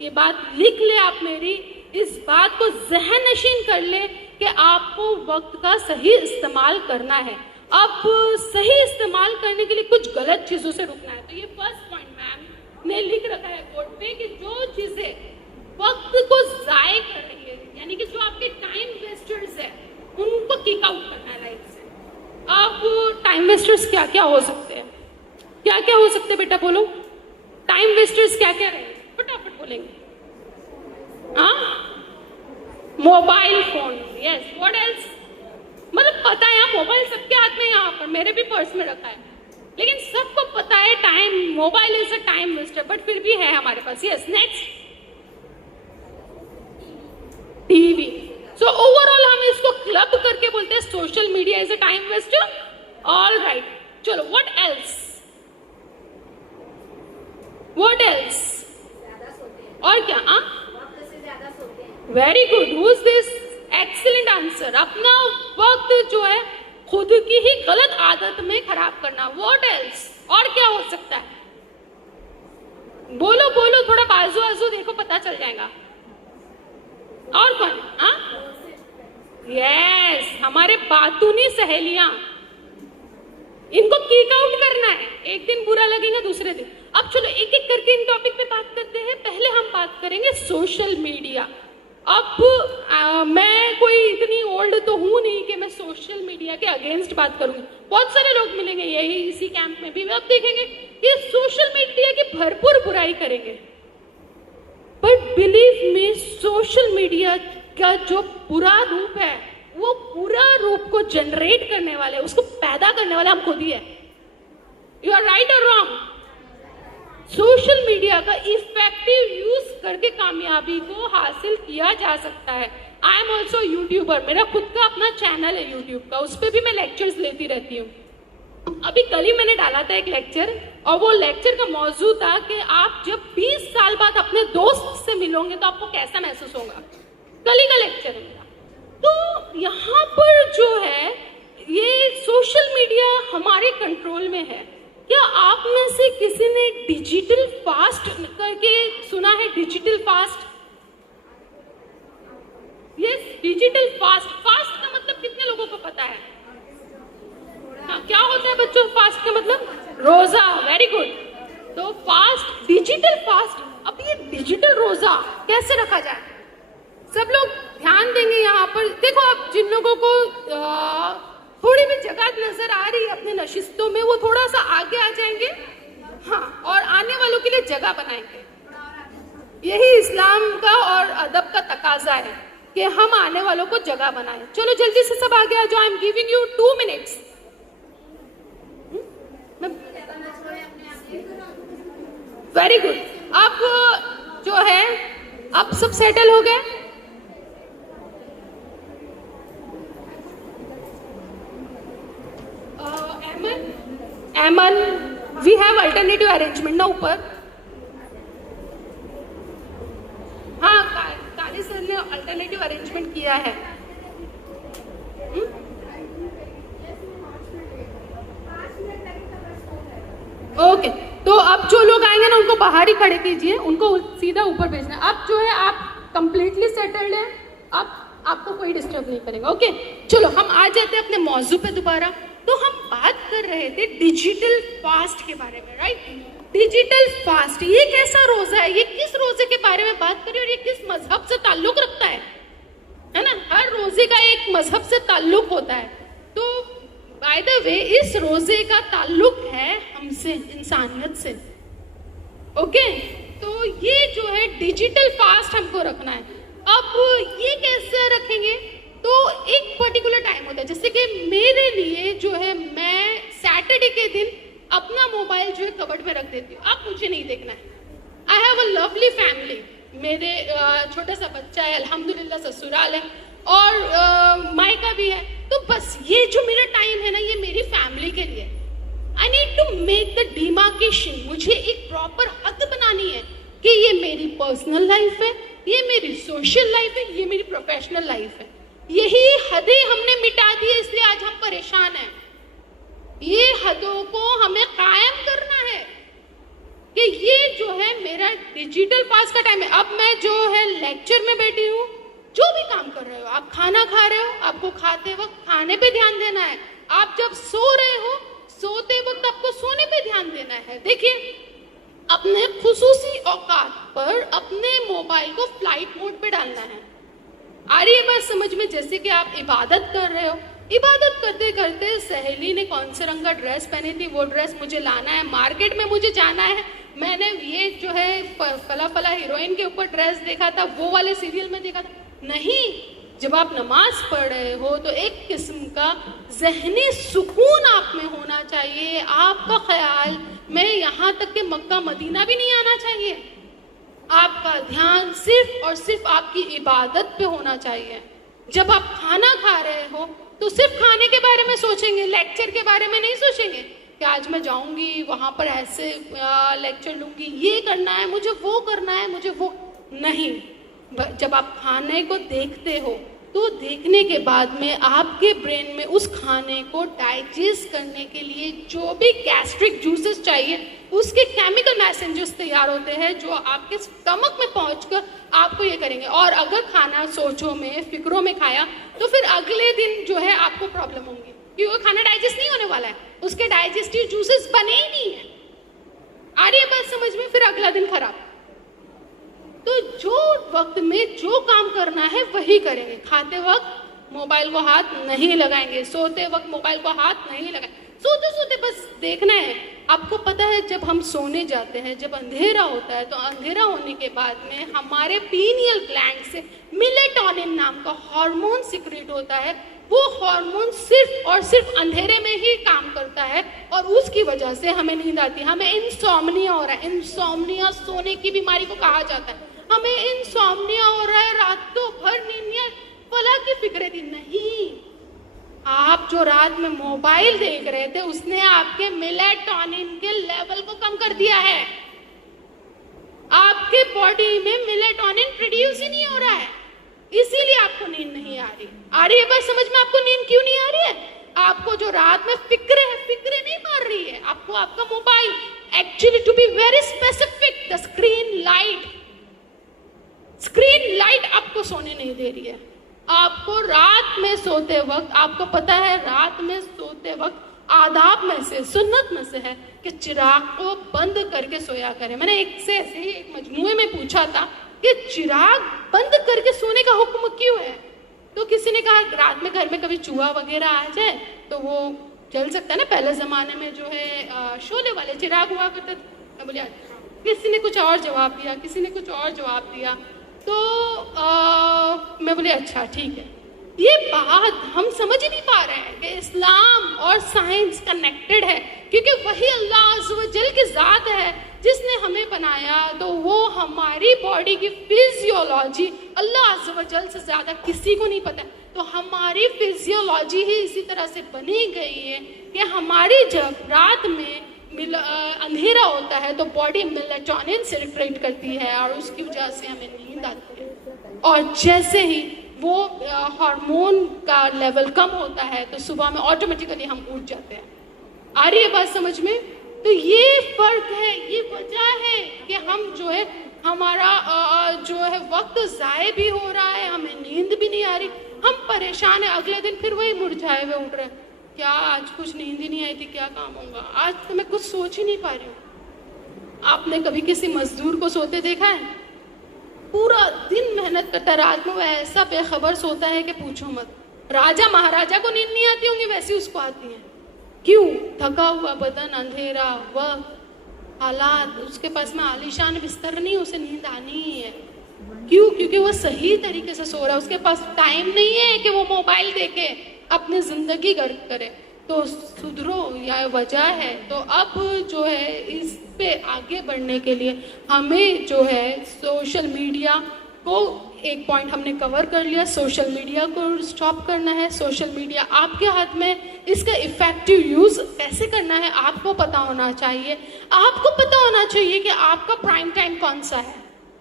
ये बात लिख ले आप मेरी, इस बात को ज़हन नशीन कर ले कि आपको वक्त का सही इस्तेमाल करना है। अब सही इस्तेमाल करने के लिए कुछ गलत चीज़ों से रुकना है। तो ये फर्स्ट पॉइंट मैम ने लिख रखा है बोर्ड पे कि जो चीज़ें वक्त को ज़ाय कर रही है, यानी कि जो आपके टाइम वेस्टर्स है, उनको किक आउट करना है लाइफ से। अब टाइम वेस्टर्स क्या क्या हो सकते हैं? क्या क्या हो सकते हैं बेटा बोलो? टाइम वेस्टर्स क्या क्या रहेंगे? फटाफट बोलेंगे। हाँ, mobile phone, yes, what else? मतलब पता है यहाँ मोबाइल सबके हाथ में, यहाँ पर मेरे भी पर्स में रखा है, लेकिन सबको पता है time, mobile is a time waster, but फिर भी है हमारे पास। Yes, next TV. So overall हम इसको क्लब करके बोलते हैं social media is a time waster. All right, चलो व्हाट एल्स? What else? और क्या? Very good, who is this? Excellent answer. अपना वक्त जो है खुद की ही गलत आदत में खराब करना। What else? और क्या हो सकता है? बोलो बोलो, थोड़ा बाजू आजू देखो, पता चल जाएगा। और कौन? हाँ, यस, हमारे बातूनी सहेलियां, इनको किक आउट करना है। एक दिन बुरा लगेगा, दूसरे दिन। अब चलो एक एक करके इन टॉपिक पे बात करते हैं। पहले हम बात करेंगे सोशल मीडिया। अब मैं कोई इतनी ओल्ड तो हूं नहीं कि मैं सोशल मीडिया के अगेंस्ट बात करूंगी। बहुत सारे लोग मिलेंगे यही इसी कैंप में भी, अब देखेंगे कि सोशल मीडिया की भरपूर बुराई करेंगे। But believe me, social media का जो बुरा रूप है, वो पूरा रूप को जनरेट करने वाले, उसको पैदा करने वाले हम खुद ही है। यू आर राइट और रॉन्ग? सोशल मीडिया का इफेक्टिव यूज करके कामयाबी को हासिल किया जा सकता है। आई एम ऑल्सो यूट्यूबर, मेरा खुद का अपना चैनल है यूट्यूब का, उस पर भी मैं लेक्चर्स लेती रहती हूँ। अभी कल ही मैंने डाला था एक लेक्चर, और वो लेक्चर का मौजू था कि आप जब 20 साल बाद अपने दोस्त से मिलोगे तो आपको कैसा महसूस होगा। कल ही का लेक्चर है मेरा। तो यहाँ पर जो है ये सोशल मीडिया हमारे कंट्रोल में है। क्या आप में से किसी ने डिजिटल फास्ट करके सुना है? Digital fast, yes, digital fast. Fast का मतलब कितने लोगों को पता है? क्या होता है बच्चों फास्ट का मतलब? रोजा। Very good. तो फास्ट, डिजिटल फास्ट। अब ये डिजिटल रोजा कैसे रखा जाए? सब लोग ध्यान देंगे यहाँ पर। देखो, आप जिन लोगों को थोड़ी भी जगह नजर आ रही है अपने नशिस्तों में, वो थोड़ा सा आगे आ जाएंगे। हाँ, और आने वालों के लिए जगह बनाएंगे। यही इस्लाम का और अदब का तकाजा है कि हम आने वालों को जगह बनाएं। चलो जल्दी से सब आगे आ जाओ। I am giving you 2 minutes. Very good. अब जो है, अब सब सेटल हो गए। एमन, वी हैव अल्टरनेटिव अरेंजमेंट ना ऊपर। हाँ, काली सर ने अल्टरनेटिव अरेंजमेंट किया है। ओके, तो अब जो लोग आएंगे ना उनको बाहर ही खड़े कीजिए, उनको सीधा ऊपर भेजना है। अब जो है आप कंप्लीटली सेटल्ड है, अब आपको कोई डिस्टर्ब नहीं करेगा। ओके, चलो हम आ जाते हैं अपने मौजू पे दोबारा। तो हम बात कर रहे थे डिजिटल फास्ट के बारे में, राइट? डिजिटल फास्ट, ये कैसा रोजा है? ये किस रोजे के बारे में बात करें और ये किस मजहब से ताल्लुक रखता है ना? हर रोजे का एक मजहब से ताल्लुक होता है। तो बाय द वे, इस रोजे का ताल्लुक है हमसे, इंसानियत से। ओके, तो ये जो है डिजिटल फास्ट हमको रखना है। अब ये कैसे रखेंगे? तो एक पर्टिकुलर टाइम होता है, जैसे कि मेरे लिए जो है, मैं सैटरडे के दिन अपना मोबाइल जो है कबर्ड में रख देती हूँ। अब मुझे नहीं देखना है। I have a lovely family. मेरे छोटा सा बच्चा है, अल्हम्दुलिल्लाह, ससुराल है और मायका भी है। तो बस ये जो मेरा टाइम है ना, ये मेरी फैमिली के लिए। I need to make the demarcation. मुझे एक प्रॉपर हद बनानी है कि ये मेरी पर्सनल लाइफ है, ये मेरी सोशल लाइफ है, ये मेरी प्रोफेशनल लाइफ है। यही हदें हमने मिटा दी है, इसलिए आज हम परेशान हैं। ये हदों को हमें कायम करना है कि ये जो है मेरा डिजिटल पास का टाइम है। अब मैं जो है लेक्चर में बैठी हूँ, जो भी काम कर रहे हो, आप खाना खा रहे हो, आपको खाते वक्त खाने पे ध्यान देना है। आप जब सो रहे हो, सोते वक्त आपको सोने पे ध्यान देना है। देखिए, अपने खुसूसी औकात पर अपने मोबाइल को फ्लाइट मोड पे डालना है। आ रही है बात समझ में? जैसे कि आप इबादत कर रहे हो, इबादत करते करते सहेली ने कौन से रंग का ड्रेस पहनी थी, वो ड्रेस मुझे लाना है, मार्केट में मुझे जाना है, मैंने ये जो है फला फला हीरोइन के ऊपर ड्रेस देखा था, वो वाले सीरियल में देखा था। नहीं, जब आप नमाज पढ़ रहे हो तो एक किस्म का जहनी सुकून आप में होना चाहिए। आपका ख्याल में यहाँ तक कि मक्का मदीना भी नहीं आना चाहिए। आपका ध्यान सिर्फ और सिर्फ आपकी इबादत पे होना चाहिए। जब आप खाना खा रहे हो तो सिर्फ खाने के बारे में सोचेंगे, लेक्चर के बारे में नहीं सोचेंगे कि आज मैं जाऊंगी वहाँ पर ऐसे लेक्चर लूंगी, ये करना है मुझे, वो करना है मुझे, वो नहीं। जब आप खाने को देखते हो तो देखने के बाद में आपके ब्रेन में उस खाने को डाइजेस्ट करने के लिए जो भी गैस्ट्रिक जूसेस चाहिए, उसके केमिकल मैसेंजर्स तैयार होते हैं जो आपके स्टमक में पहुंचकर आपको ये करेंगे। और अगर खाना सोचों में, फिक्रों में खाया तो फिर अगले दिन जो है आपको प्रॉब्लम होंगी, क्योंकि खाना डाइजेस्ट नहीं होने वाला है, उसके डाइजेस्टिव जूसेस बने ही नहीं है। आ रही है बात समझ में? फिर अगला दिन खराब। तो जो वक्त में जो काम करना है वही करेंगे। खाते वक्त मोबाइल को हाथ नहीं लगाएंगे, सोते वक्त मोबाइल को हाथ नहीं लगाएंगे। सोते सोते बस देखना है। आपको पता है, जब हम सोने जाते हैं, जब अंधेरा होता है, तो अंधेरा होने के बाद में हमारे पीनियल ग्लैंड से मेलेटोनिन नाम का हार्मोन सिक्रेट होता है। वो हार्मोन सिर्फ और सिर्फ अंधेरे में ही काम करता है और उसकी वजह से हमें नींद आती है। हमें इंसोम्निया हो रहा है। इंसोम्निया सोने की बीमारी को कहा जाता है। हमें इंसोम्निया हो रहा है, रातों भर नींद नहीं, फला की फिक्र थी। नहीं, आप जो रात में मोबाइल देख रहे थे उसने आपके मेलेटोनिन के लेवल को कम कर दिया है। आपके बॉडी में मेलेटोनिन प्रोड्यूस ही नहीं हो रहा है, इसीलिए आपको नींद नहीं आ रही। आ रही है बात समझ में? आपको नींद क्यों नहीं आ रही है? आपको जो रात में फिक्र है, फिक्र नहीं मार रही है आपको। आपका mobile, actually to be very specific, the screen light आपको सोने नहीं दे रही है। आपको रात में सोते वक्त, आपको पता है रात में सोते वक्त आदाब में से, सुन्नत में से है कि चिराग को बंद करके सोया करें। मैंने एक से ऐसे ही एक मजमुए में पूछा था कि चिराग बंद करके सोने का हुक्म क्यों है? तो किसी ने कहा रात में घर में कभी चूहा वगैरह आ जाए तो वो जल सकता है ना, पहले ज़माने में जो है शोले वाले चिराग हुआ करते थे। मैं बोली अच्छा। किसी ने कुछ और जवाब दिया, किसी ने कुछ और जवाब दिया, तो मैं बोली अच्छा ठीक है। ये बात हम समझ ही नहीं पा रहे हैं कि इस्लाम और साइंस कनेक्टेड है, क्योंकि वही अल्लाह अज़्ज़ व जल की ज़ात है जिसने हमें बनाया, तो वो हमारी बॉडी की फिजियोलॉजी अल्लाह अज़्ज़ व जल से ज़्यादा किसी को नहीं पता है। तो हमारी फिजियोलॉजी ही इसी तरह से बनी गई है कि हमारी जब रात में अंधेरा होता है तो बॉडी मेलाटोनिन सिक्रेट करती है और उसकी वजह से हमें नींद आती है, और जैसे ही वो हार्मोन का लेवल कम होता है तो सुबह में ऑटोमेटिकली हम उठ जाते हैं। आ रही है बात समझ में? तो ये फर्क है, ये वजह है कि हम जो है हमारा जो है वक्त ज़ाय भी हो रहा है, हमें नींद भी नहीं आ रही, हम परेशान है, अगले दिन फिर वही मुरझाए हुए उठ रहे हैं। क्या आज कुछ नींद ही नहीं आई थी, क्या काम होगा आज, तो मैं कुछ सोच ही नहीं पा रही हूँ। आपने कभी किसी मजदूर को सोते देखा है? पूरा दिन मेहनत करता है, रात में वो ऐसा बेखबर सोता है कि पूछो मत। राजा महाराजा को नींद नहीं आती होंगी, वैसी उसको आती है। क्यों? थका हुआ बदन, अंधेरा वक्त, हालात, उसके पास में आलीशान बिस्तर नहीं, उसे नींद आनी ही है। क्यों? क्योंकि वो सही तरीके से सो रहा है, उसके पास टाइम नहीं है कि वो मोबाइल देखे अपनी जिंदगी गर्क करे। तो सुधरो, या वजह है। तो अब जो है इस पे आगे बढ़ने के लिए हमें जो है सोशल मीडिया को, एक पॉइंट हमने कवर कर लिया, सोशल मीडिया को स्टॉप करना है। सोशल मीडिया आपके हाथ में, इसका इफेक्टिव यूज़ कैसे करना है आपको पता होना चाहिए। आपको पता होना चाहिए कि आपका प्राइम टाइम कौन सा है।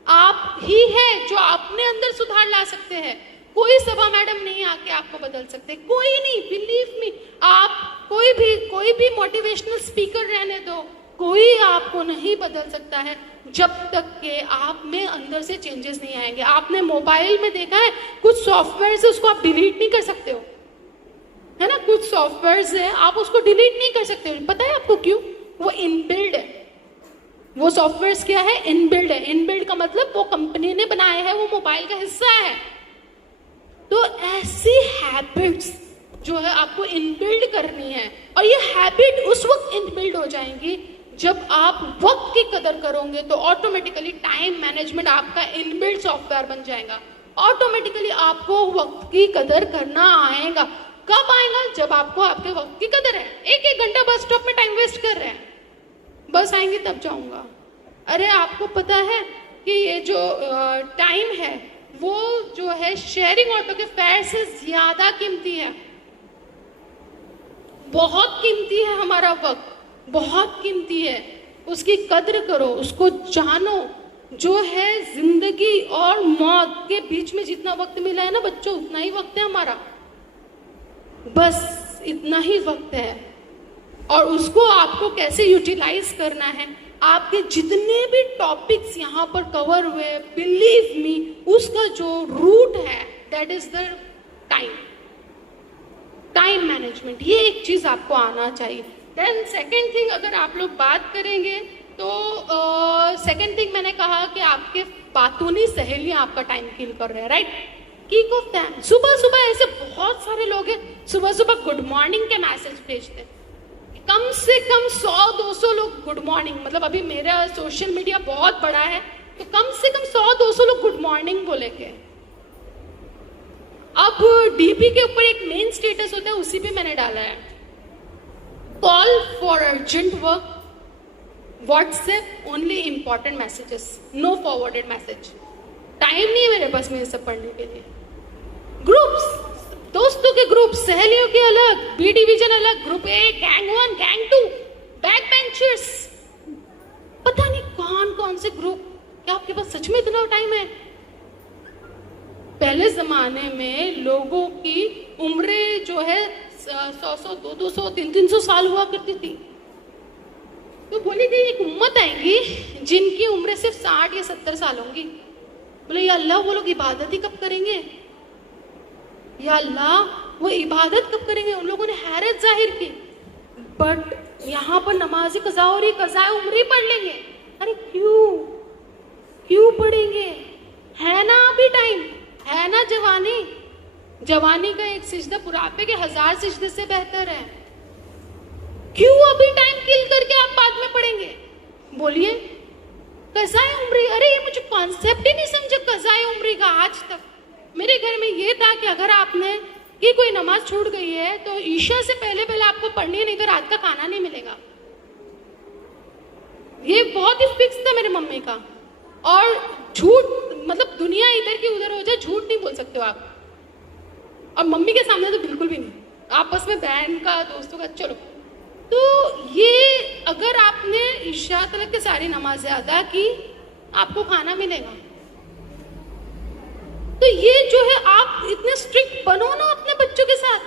आप ही है जो अपने अंदर सुधार ला सकते हैं। कोई सभा मैडम नहीं आके आपको बदल सकते, कोई नहीं, बिलीव मी। आप कोई भी मोटिवेशनल स्पीकर रहने दो, कोई आपको नहीं बदल सकता है जब तक कि आप में अंदर से चेंजेस नहीं आएंगे। आपने मोबाइल में देखा है कुछ सॉफ्टवेयर से उसको आप डिलीट नहीं कर सकते हो, है ना? कुछ सॉफ्टवेयर है आप उसको डिलीट नहीं कर सकते हो। पता है आपको क्यों? वो इनबिल्ड है। वो सॉफ्टवेयर क्या है? इनबिल्ड है। इनबिल्ड का मतलब वो कंपनी ने बनाया है, वो मोबाइल का हिस्सा है। तो ऐसी हैबिट्स जो है आपको इनबिल्ड करनी है, और ये हैबिट उस वक्त इनबिल्ड हो जाएंगी जब आप वक्त की कदर करोगे। तो ऑटोमेटिकली टाइम मैनेजमेंट आपका इनबिल्ड सॉफ्टवेयर बन जाएगा। ऑटोमेटिकली आपको वक्त की कदर करना आएगा। कब आएगा? जब आपको आपके वक्त की कदर है। एक घंटा बस स्टॉप में टाइम वेस्ट कर रहे हैं, बस आएंगी तब जाऊंगा। अरे आपको पता है कि ये जो टाइम है वो जो है शेयरिंग ऑटो के फेयर से ज्यादा कीमती है। बहुत कीमती है हमारा वक्त, बहुत कीमती है। उसकी कद्र करो, उसको जानो। जो है जिंदगी और मौत के बीच में जितना वक्त मिला है ना बच्चों, उतना ही वक्त है हमारा, बस इतना ही वक्त है। और उसको आपको कैसे यूटिलाइज करना है, आपके जितने भी टॉपिक्स यहाँ पर कवर हुए, बिलीव मी, उसका जो रूट है that is the time management. ये एक चीज आपको आना चाहिए। देन सेकेंड थिंग, अगर आप लोग बात करेंगे तो सेकेंड थिंग मैंने कहा कि आपके बातूनी सहेलियां आपका टाइम किल कर रहे हैं, राइट? Kick off time. सुबह सुबह ऐसे बहुत सारे लोग हैं, सुबह सुबह गुड मॉर्निंग के मैसेज भेजते हैं। कम से कम 100-200 लोग गुड मॉर्निंग, मतलब अभी मेरा सोशल मीडिया बहुत बड़ा है तो कम से कम 100-200 लोग गुड मॉर्निंग बोलेंगे। अब डीपी के ऊपर एक मेन स्टेटस होता है, उसी पे मैंने डाला है, call for urgent work, WhatsApp only important messages, no forwarded message. Time नहीं है मेरे पास में ये सब पढ़ने के लिए। ग्रुप्स, दोस्तों के ग्रुप, सहेलियों के अलग, बी डिवीजन अलग, group A, gang 1, gang 2, back benchers, पता नहीं कौन कौन से ग्रुप। क्या आपके पास सच में इतना टाइम है? पहले जमाने में लोगों की उम्रें जो है 100-100, 200-200, 300-300 साल हुआ करती थी। तो बोली थी एक उम्मत आएंगी जिनकी उम्र सिर्फ 60 या 70 साल होंगी। बोले या अल्लाह, वो लोग इबादत ही कब करेंगे? या अल्लाह, वो इबादत कब करेंगे? उन लोगों ने हैरत जाहिर की। बट यहाँ पर नमाज कज़ा हो रही, कज़ा उम्री पढ़ लेंगे। अरे क्यों पढ़ेंगे? है ना अभी टाइम, है ना जवानी। जवानी का एक सिजदा बुढ़ापे के 1000 सिजदे से बेहतर है। क्यों अभी टाइम किल करके आप बाद में पढ़ेंगे? बोलिए। कज़ाए उम्री, अरे ये मुझे कॉन्सेप्ट ही नहीं समझा कज़ाए उम्री का आज तक। मेरे घर में ये था कि अगर आपने कि कोई नमाज छूट गई है तो ईशा से पहले आपको पढ़नी है, नहीं तो रात का खाना नहीं मिलेगा। ये बहुत ही फिक्स था मेरी मम्मी का। और झूठ, मतलब दुनिया इधर की उधर हो जाए, झूठ नहीं बोल सकते हो आप। और मम्मी के सामने तो बिल्कुल भी नहीं, आपस में बहन का, दोस्तों का, चलो। तो ये अगर आपने ईशा तक के सारी नमाजें अदा की, आपको खाना मिलेगा। तो ये जो है, आप इतने स्ट्रिक्ट बनो ना अपने बच्चों के साथ।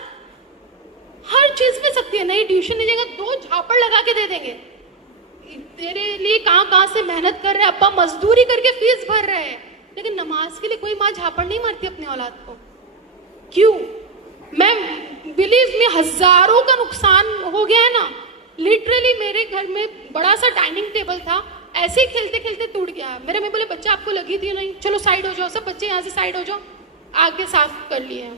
हर चीज में सकती है, नहीं ट्यूशन नहीं जाएगा, 2 झापड़ लगा के दे देंगे। तेरे लिए कहाँ से मेहनत कर रहे हैं, अब्बा मजदूरी करके फीस भर रहे हैं, लेकिन नमाज के लिए कोई माँ झापड़ नहीं मारती अपने औलाद को। क्यों? मैं बिलीव में हजारों का नुकसान हो गया है ना। लिटरली मेरे घर में बड़ा सा डाइनिंग टेबल था, ऐसे ही खेलते खेलते टूट गया। मेरे में बोले बच्चा आपको लगी थी नहीं, चलो साइड हो जाओ, सब बच्चे यहाँ से साइड हो जाओ, आगे साफ कर लिए।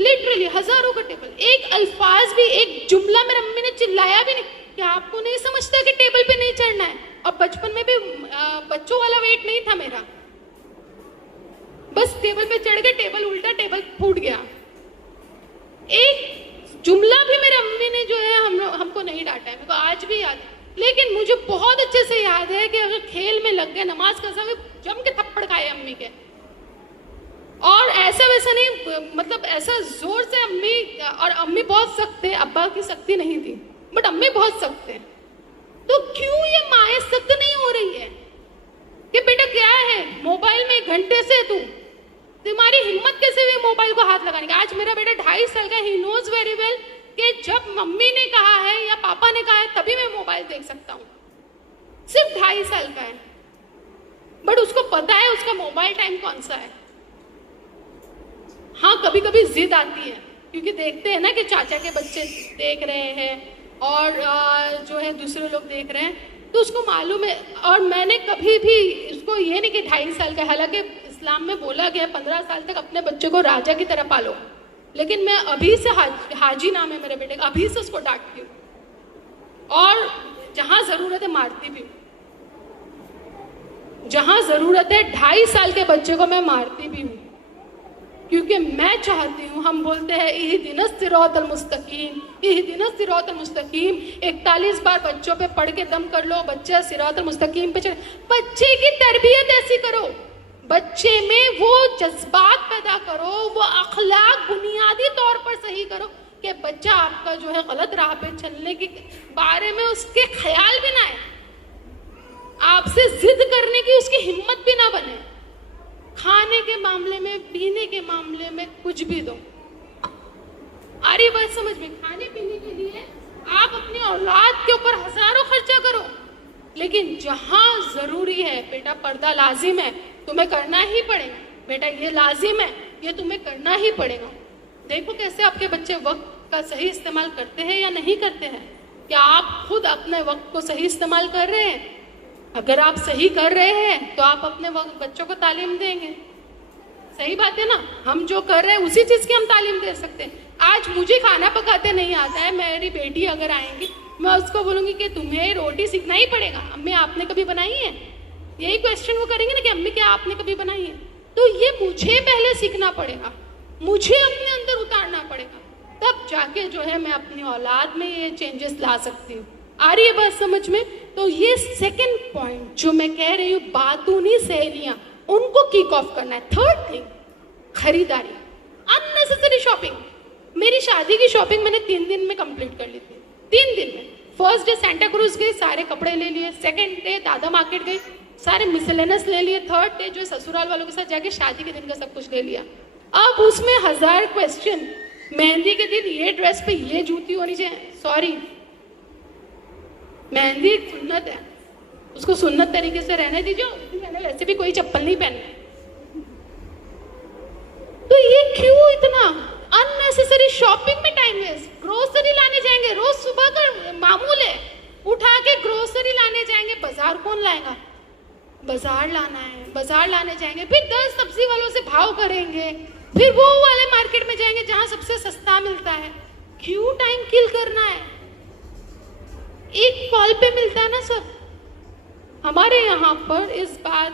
लिटरली हजारों का टेबल, एक अल्फाज भी, एक जुमला मेरी मम्मी ने चिल्लाया भी नहीं कि आपको नहीं समझता कि टेबल पे नहीं चढ़ना है। और बचपन में भी बच्चों वाला वेट नहीं था मेरा, बस टेबल पे चढ़ गए, टेबल उल्टा, टेबल फूट गया। एक जुमला भी मेरे अम्मी ने जो है हमको नहीं डांटा है, मेरे को आज भी याद है। लेकिन मुझे बहुत अच्छे से याद है कि अगर खेल में लग गए, नमाज का समय जम के थप्पड़ खाए अम्मी के। और ऐसा वैसा नहीं, मतलब ऐसा जोर से अम्मी, और अम्मी बहुत सख्त थे, अब्बा की सख्ती नहीं थी, बट अम्मी बहुत सख्त थे। तो क्यों ये माएँ सख्त नहीं हो रही है कि बेटा क्या है, मोबाइल में 1 घंटे से तुम्हारी हिम्मत कैसे हुई मोबाइल को हाथ लगाने की? आज मेरा बेटा 2.5 साल का, ही नोज वेरी वेल कि जब मम्मी ने कहा है या पापा ने कहा है तभी मैं मोबाइल देख सकता हूँ। सिर्फ 2.5 साल का है, बट उसको पता है उसका मोबाइल टाइम कौन सा है। हाँ, कभी कभी जिद आती है, क्योंकि देखते हैं ना कि चाचा के बच्चे देख रहे हैं और जो है दूसरे लोग देख रहे हैं, तो उसको मालूम है। और मैंने कभी भी उसको ये नहीं कि 2.5 साल का, हालांकि इस्लाम में बोला गया 15 साल तक अपने बच्चे को राजा की तरह पालो, लेकिन मैं अभी से हाजी नाम है मेरे बेटे का, अभी से उसको डांटती हूँ और जहाँ ज़रूरत है मारती भी हूँ। जहाँ ज़रूरत है 2.5 साल के बच्चे को मैं मारती भी हूँ, क्योंकि मैं चाहती हूँ, हम बोलते हैं इहदिनस सिरातल मुस्तकीम, इहदिनस सिरातल मुस्तकीम, 41 बार बच्चों पे पढ़ के दम कर लो, बच्चा सिरातल मुस्तकीम पे चले। बच्चे की तरबियत ऐसी करो, बच्चे में वो जज्बात पैदा करो, वो अखलाक बुनियादी तौर पर सही करो कि बच्चा आपका जो है गलत राह पे चलने के बारे में उसके ख्याल भी ना आए, आपसे जिद करने की उसकी हिम्मत भी ना बने। खाने के मामले में, पीने के मामले में कुछ भी दो। आ रही बात समझ में? खाने पीने के लिए आप अपनी औलाद के ऊपर हजारों खर्चा करो, लेकिन जहां जरूरी है, बेटा पर्दा लाजिम है, तुम्हें करना ही पड़ेगा, बेटा ये लाजिम है, ये तुम्हें करना ही पड़ेगा। देखो कैसे आपके बच्चे वक्त का सही इस्तेमाल करते हैं या नहीं करते हैं। क्या आप खुद अपने वक्त को सही इस्तेमाल कर रहे हैं? अगर आप सही कर रहे हैं तो आप अपने बच्चों को तालीम देंगे। सही बात है ना? हम जो कर रहे हैं उसी चीज़ की हम तालीम दे सकते हैं। आज मुझे खाना पकाते नहीं आता है, मेरी बेटी अगर आएंगी मैं उसको बोलूँगी कि तुम्हें रोटी सीखना ही पड़ेगा। अम्मी आपने कभी बनाई है? यही क्वेश्चन वो करेंगे ना कि अम्मी क्या आपने कभी बनाई है? तो ये मुझे पहले सीखना पड़ेगा, मुझे अपने अंदर उतारना पड़ेगा, तब जाके जो है मैं अपनी औलाद में ये चेंजेस ला सकती हूँ। आ रही है बात समझ में? तो ये सेकंड पॉइंट जो मैं कह रही हूँ, बातूनी सहेलियाँ, उनको किक ऑफ करना है। थर्ड थिंग, खरीदारी, अननेसेसरी शॉपिंग। मेरी शादी की शॉपिंग मैंने 3 दिन में कंप्लीट कर ली थी। 3 दिन में। फर्स्ट डे सेंटा क्रूज गई, सारे कपड़े ले लिए। सेकंड डे दादा मार्केट गई, सारे मिसलेनस ले लिए। थर्ड डे जो ससुराल वालों के साथ जाके शादी के दिन का सब कुछ ले लिया। अब उसमें 1000 क्वेश्चन, मेहंदी के दिन ये ड्रेस पे ये जूती होनी चाहिए। सॉरी, मेहंदी एक सुन्नत है, उसको सुन्नत तरीके से रहने दीजिए। मैंने वैसे भी कोई चप्पल नहीं पहनना। तो ये क्यों इतना अननेसेसरी शॉपिंग में टाइम वेस्ट? ग्रोसरी लाने जाएंगे, रोज मामूल है, उठा के ग्रोसरी लाने जाएंगे, बाजार कौन लाएगा? बाजार लाना है, बाजार लाने जाएंगे, फिर 10 सब्जी वालों से भाव करेंगे, फिर वो वाले मार्केट में जाएंगे जहां सबसे सस्ता मिलता है। क्यों टाइम किल करना है? एक कॉल पे मिलता है ना सब। हमारे यहाँ पर इस बात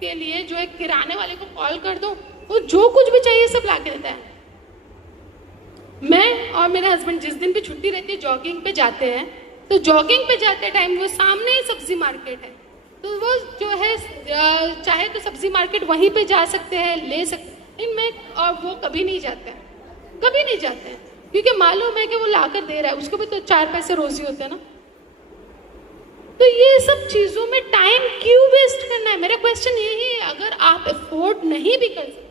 के लिए जो एक किराने वाले को कॉल कर दो, वो जो कुछ भी चाहिए सब ला के देता है। मैं और मेरे हस्बैंड जिस दिन भी छुट्टी रहती है जॉगिंग पे जाते हैं, तो जॉगिंग पे जाते टाइम वो सामने ही सब्जी मार्केट है, तो वो जो है चाहे तो सब्जी मार्केट वहीं पे जा सकते हैं, ले सकते हैं। मैं और वो कभी नहीं जाते हैं, कभी नहीं जाते हैं, क्योंकि मालूम है कि वो ला कर दे रहा है, उसको भी तो 4 पैसे रोजी होते हैं ना। तो ये सब चीज़ों में टाइम क्यों वेस्ट करना है? मेरा क्वेश्चन यही है, अगर आप अफोर्ड नहीं भी कर सकते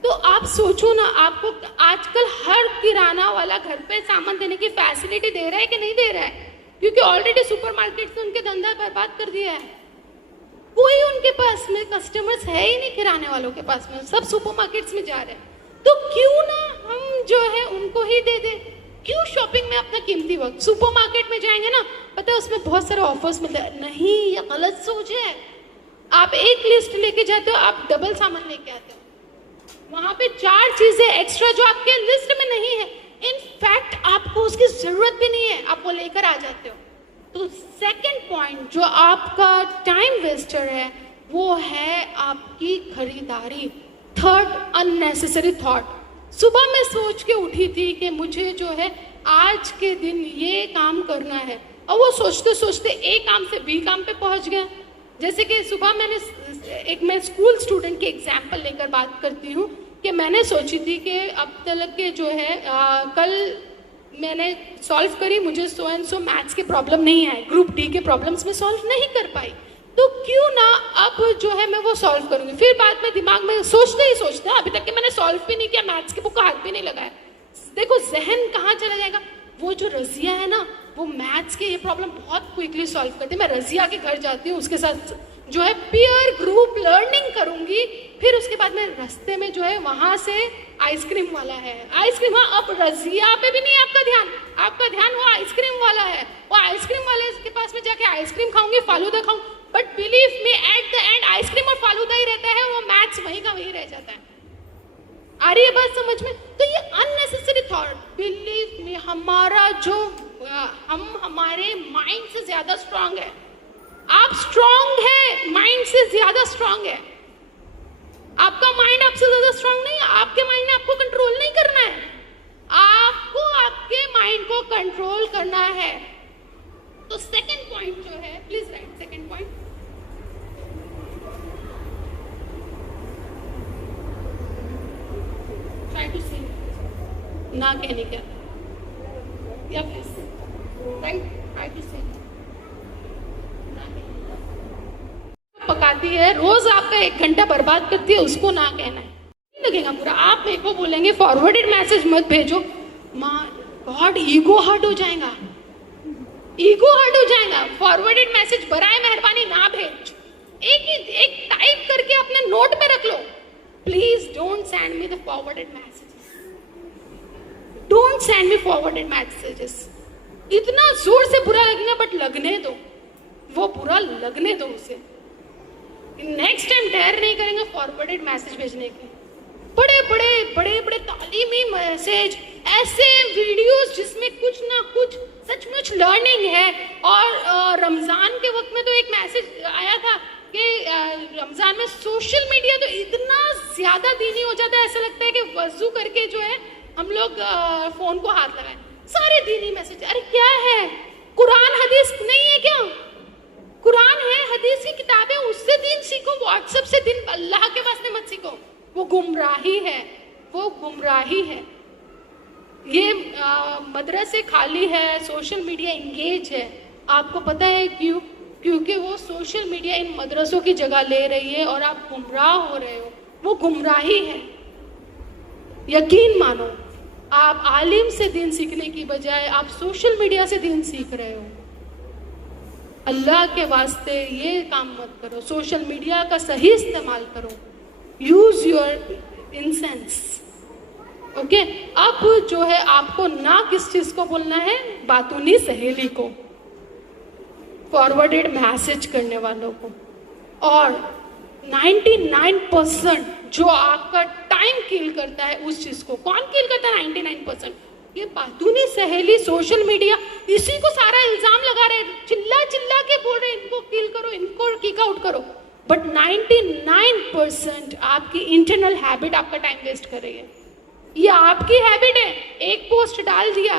तो आप सोचो ना, आपको आजकल हर किराना वाला घर पे सामान देने की फैसिलिटी दे रहा है कि नहीं दे रहा है? क्योंकि ऑलरेडी सुपरमार्केट ने उनके धंधा बर्बाद कर दिया है। कोई उनके पास में कस्टमर्स है ही नहीं, किराने वालों के पास में सब सुपरमार्केट्स में जा रहे हैं। तो क्यों ना हम जो है उनको ही दे दें? क्यों शॉपिंग में अपना कीमती वक्त? सुपरमार्केट में जाएंगे ना, पता है उसमें बहुत सारे ऑफर्स मिलते हैं। नहीं, ये गलत सोच है। आप एक लिस्ट लेके जाते हो, आप डबल सामान लेके आते हो, वहां पे 4 चीजें एक्स्ट्रा जो आपके लिस्ट में नहीं है, इनफैक्ट आपको उसकी जरूरत भी नहीं है, आप वो लेकर आ जाते हो। तो सेकंड पॉइंट जो आपका टाइम वेस्टर है वो है आपकी खरीदारी। Third, unnecessary thought. सुबह मैं सोच के उठी थी कि मुझे जो है आज के दिन ये काम करना है, और वो सोचते सोचते ए काम से बी काम पे पहुंच गया। जैसे कि सुबह मैं स्कूल स्टूडेंट के एग्जाम्पल लेकर बात करती हूँ कि मैंने सोची थी कि अब तक के जो है कल मैंने सॉल्व करी, मुझे सो एंड सो मैथ्स के प्रॉब्लम नहीं आए, ग्रुप डी के प्रॉब्लम्स में सॉल्व नहीं कर पाई, तो क्यों ना अब जो है मैं वो सॉल्व करूँगी। फिर बाद में दिमाग में सोचते ही सोचते, अभी तक के मैंने सॉल्व भी नहीं किया, मैथ्स के बुक का हाथ भी नहीं लगाया। देखो जहन कहाँ चला जाएगा। वो जो रजिया है ना, वो मैथ्स के ये प्रॉब्लम बहुत क्विकली सॉल्व करती है। मैं रजिया के घर जाती हूँ, उसके साथ जो है पीयर ग्रुप लर्निंग करूँगी। फिर उसके बाद में रास्ते में जो है वहाँ से आइसक्रीम वाला है, आइसक्रीम, हाँ अब रजिया पे भी नहीं है आपका ध्यान वो आइसक्रीम वाला है। वो आइसक्रीम वाले के पास में जाके आइसक्रीम खाऊंगी, फालूदा खाऊँ, but believe me at the end ice cream और फालूदा ही रहता है, वो मैथ्स वहीं का वहीं रह जाता है। आ रही है बात समझ में? तो ये अननेसेसरी थॉट, बिलीव मी, हमारा जो हम हमारे माइंड से ज्यादा स्ट्रांग है। आप स्ट्रांग है, माइंड से ज्यादा स्ट्रांग है। आपका माइंड आपसे ज्यादा स्ट्रांग नहीं है। आपके माइंड ने आपको कंट्रोल नहीं करना है, आपको आपके माइंड को कंट्रोल करना है। तो सेकंड पॉइंट जो है, please write second point. Try to see ना कहने क्या, या please write, try to see. पकाती है, रोज आपका 1 घंटा बर्बाद करती है, उसको ना कहना है, नहीं लगेगा पूरा। आप मेरे को बोलेंगे फॉरवर्डेड मैसेज मत भेजो, माँ गॉड ईगो हर्ट हो जाएगा, ईगो हर्ट हो जाएगा। फॉरवर्डेड मैसेज बराए मेहरबानी ना भेज, एक टाइप करके अपने नोट में रख लो। Please don't send me the forwarded messages, don't send me forwarded messages. इतना जोर से बुरा लगेगा, बट लगने दो, वो बुरा लगने दो उसे। नेक्स्ट टाइम डेयर नहीं करेंगे फॉरवर्डेड मैसेज भेजने के। बड़े तालीमी मैसेज, ऐसे वीडियोस जिसमें कुछ ना कुछ सचमुच लर्निंग है। और रमज़ान के वक्त में तो एक मैसेज आया था कि रमज़ान में सोशल मीडिया तो इतना ज़्यादा दीनी हो जाता है, ऐसा लगता है कि वज़ू करके जो है हम लोग फ़ोन को हाथ लगाएं, सारे दीनी मैसेज। अरे क्या है, कुरान हदीस नहीं है क्या? कुरान है, हदीस की किताबें, उससे दीन सीखो, व्हाट्सएप से दीन अल्लाह के वास्ते मत सीखो। वो गुमराही है, वो गुमराही है। ये मदरसे खाली है, सोशल मीडिया इंगेज है। आपको पता है क्यों? क्योंकि वो सोशल मीडिया इन मदरसों की जगह ले रही है और आप गुमराह हो रहे हो। वो गुमराही है, यकीन मानो। आप आलिम से दीन सीखने की बजाय आप सोशल मीडिया से दीन सीख रहे हो। अल्लाह के वास्ते ये काम मत करो, सोशल मीडिया का सही इस्तेमाल करो, यूज योर इंसेंस। ओके, अब जो है आपको ना किस चीज को बोलना है, बातूनी सहेली को, फॉरवर्डेड मैसेज करने वालों को। और 99% जो आपका टाइम किल करता है उस चीज को, कौन किल करता है 99%? ये बातूनी सहेली, सोशल मीडिया, इसी को सारा इल्जाम लगा रहे हैं, चिल्ला चिल्ला के बोल रहे हैं इनको किल करो, इनको किक आउट करो। बट 99% आपकी इंटरनल हैबिट आपका टाइम वेस्ट कर रही है। ये आपकी हैबिट है। एक पोस्ट डाल दिया,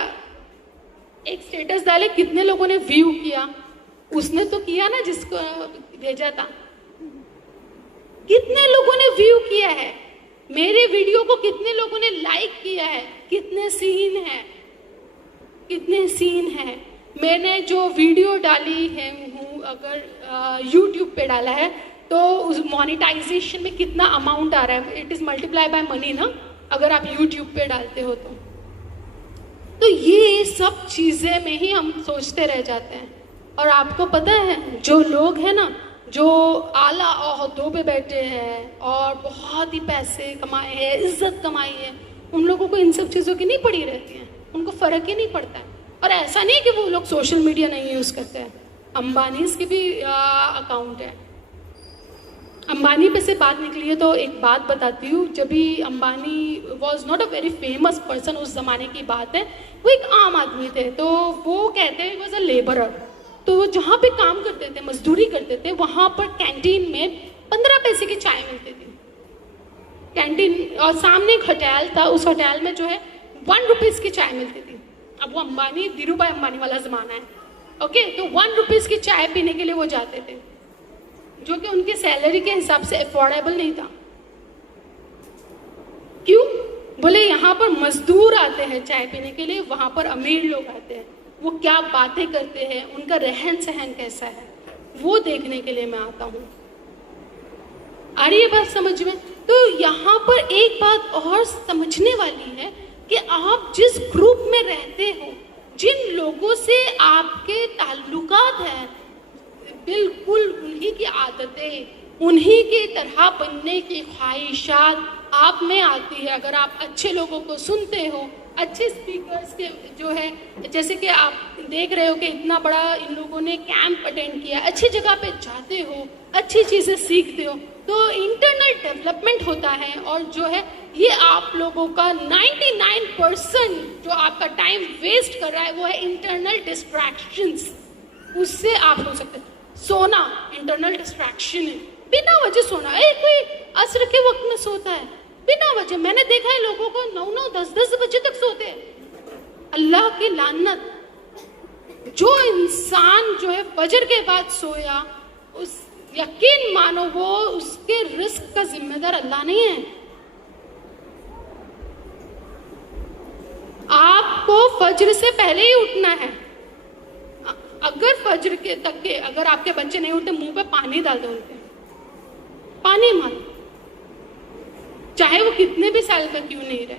एक स्टेटस डाले, कितने लोगों ने व्यू किया? उसने तो किया ना जिसको भेजा था। कितने लोगों ने व्यू किया है? मेरे वीडियो को कितने लोगों ने लाइक किया है? कितने सीन है, कितने सीन है? मैंने जो वीडियो डाली है अगर यूट्यूब पे डाला है तो उस मोनेटाइजेशन में कितना अमाउंट आ रहा है? It is multiply by money ना, अगर आप यूट्यूब पे डालते हो तो ये सब चीजें में ही हम सोचते रह जाते हैं। और आपको पता है जो लोग हैं ना, जो आला ओहदों पे बैठे हैं और बहुत ही पैसे कमाए हैं, इज्जत कमाई है, उन लोगों को इन सब चीज़ों की नहीं पड़ी रहती है, उनको फ़र्क ही नहीं पड़ता है। और ऐसा नहीं कि वो लोग सोशल मीडिया नहीं यूज़ करते हैं, अंबानीज़ के भी अकाउंट है। अंबानी पे से बात निकली है तो एक बात बताती हूँ। जब भी Ambani was not a very famous person, उस ज़माने की बात है, वो एक आम आदमी थे। तो वो कहते हैं वॉज अ लेबरर। तो वो जहाँ पे काम करते थे, मजदूरी करते थे, वहाँ पर कैंटीन में 15 पैसे की चाय मिलती थी कैंटीन, और सामने एक होटल था, उस होटल में जो है 1 रुपीज़ की चाय मिलती थी। अब वो अंबानी, धीरू भाई अंबानी वाला ज़माना है, ओके। तो 1 रुपीज़ की चाय पीने के लिए वो जाते थे, जो कि उनके सैलरी के हिसाब से अफोर्डेबल नहीं था। क्यों? बोले यहाँ पर मजदूर आते हैं चाय पीने के लिए, वहाँ पर अमीर लोग आते हैं, वो क्या बातें करते हैं, उनका रहन सहन कैसा है, वो देखने के लिए मैं आता हूँ। आ रही है बात समझ में? तो यहाँ पर एक बात और समझने वाली है कि आप जिस ग्रुप में रहते हो, जिन लोगों से आपके ताल्लुकात हैं, बिल्कुल उन्हीं की आदतें, उन्हीं की तरह बनने की ख्वाहिशात आप में आती है। अगर आप अच्छे लोगों को सुनते हो, अच्छे स्पीकर्स के जो है, जैसे कि आप देख रहे हो कि इतना बड़ा इन लोगों ने कैंप अटेंड किया, अच्छी जगह पे जाते हो, अच्छी चीज़ें सीखते हो, तो इंटरनल डेवलपमेंट होता है। और जो है ये आप लोगों का 99% जो आपका टाइम वेस्ट कर रहा है वो है इंटरनल डिस्ट्रैक्शंस। उससे आप हो सकते हैं। सोना इंटरनल डिस्ट्रैक्शन है, बिना वजह सोना। कोई असर के वक्त में सोता है बिना वजह। मैंने देखा है लोगों को 9-9, 10-10 बजे तक सोते हैं। अल्लाह की लानत। जो इंसान जो है फजर के बाद सोया, उस यकीन मानो वो उसके रिस्क का जिम्मेदार अल्लाह नहीं है। आपको फजर से पहले ही उठना है। अगर फजर के तक के अगर आपके बच्चे नहीं उठते, मुंह पे पानी डाल दो, उनके पानी मार, चाहे वो कितने भी साल का क्यों नहीं रहे,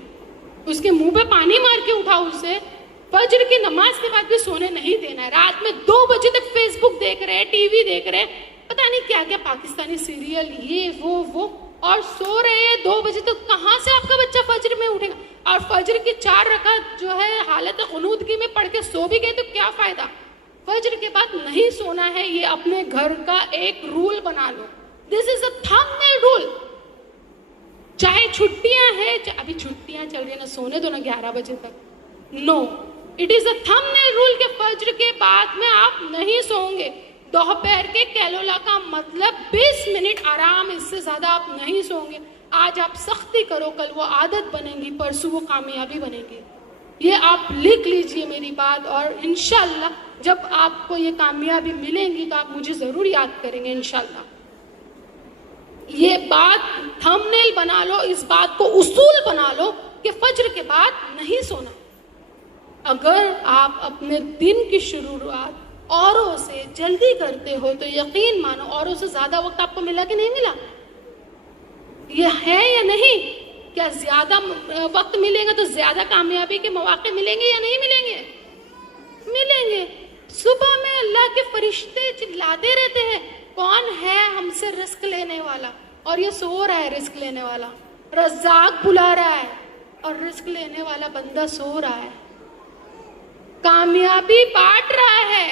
उसके मुंह पे पानी मार के उठाओ उसे। फजर की नमाज के बाद भी सोने नहीं देना है। रात में 2 बजे तक फेसबुक देख रहे हैं, टीवी देख रहे हैं, पता नहीं क्या क्या पाकिस्तानी सीरियल, ये वो और सो रहे हैं 2 बजे तक। कहाँ से आपका बच्चा फजर में उठेगा? और फजर की 4 रकात जो है हालत ख़ुनूदगी में पढ़ के सो भी गए तो क्या फ़ायदा? फजर के बाद नहीं सोना है, ये अपने घर का एक रूल बना लो। This is a thumbnail rule. चाहे छुट्टियां हैं, अभी छुट्टियां चल रही है ना, सोने दो ना 11 बजे तक। No, it is a thumbnail rule के फजर के बाद में आप नहीं सोओगे। दोपहर के कैलोला का मतलब 20 मिनट आराम, इससे ज्यादा आप नहीं सोओगे। आज आप सख्ती करो, कल वो आदत बनेगी, परसों वो कामयाबी बनेगी। ये आप लिख लीजिए मेरी बात, और इंशाल्लाह जब आपको ये कामयाबी मिलेंगी तो आप मुझे ज़रूर याद करेंगे इंशाल्लाह। ये बात थंबनेल बना लो, इस बात को उसूल बना लो कि फजर के बाद नहीं सोना। अगर आप अपने दिन की शुरुआत औरों से जल्दी करते हो तो यकीन मानो औरों से ज़्यादा वक्त आपको मिला कि नहीं मिला? ये है या नहीं? क्या ज़्यादा वक्त मिलेगा तो ज़्यादा कामयाबी के मौके मिलेंगे या नहीं मिलेंगे? मिलेंगे। सुबह में अल्लाह के फरिश्ते चिल्लाते रहते हैं, कौन है हमसे रिस्क लेने वाला? और ये सो रहा है रिस्क लेने वाला। रज़ाक बुला रहा है, और रिस्क लेने वाला बंदा सो रहा है, कामयाबी बांट रहा है,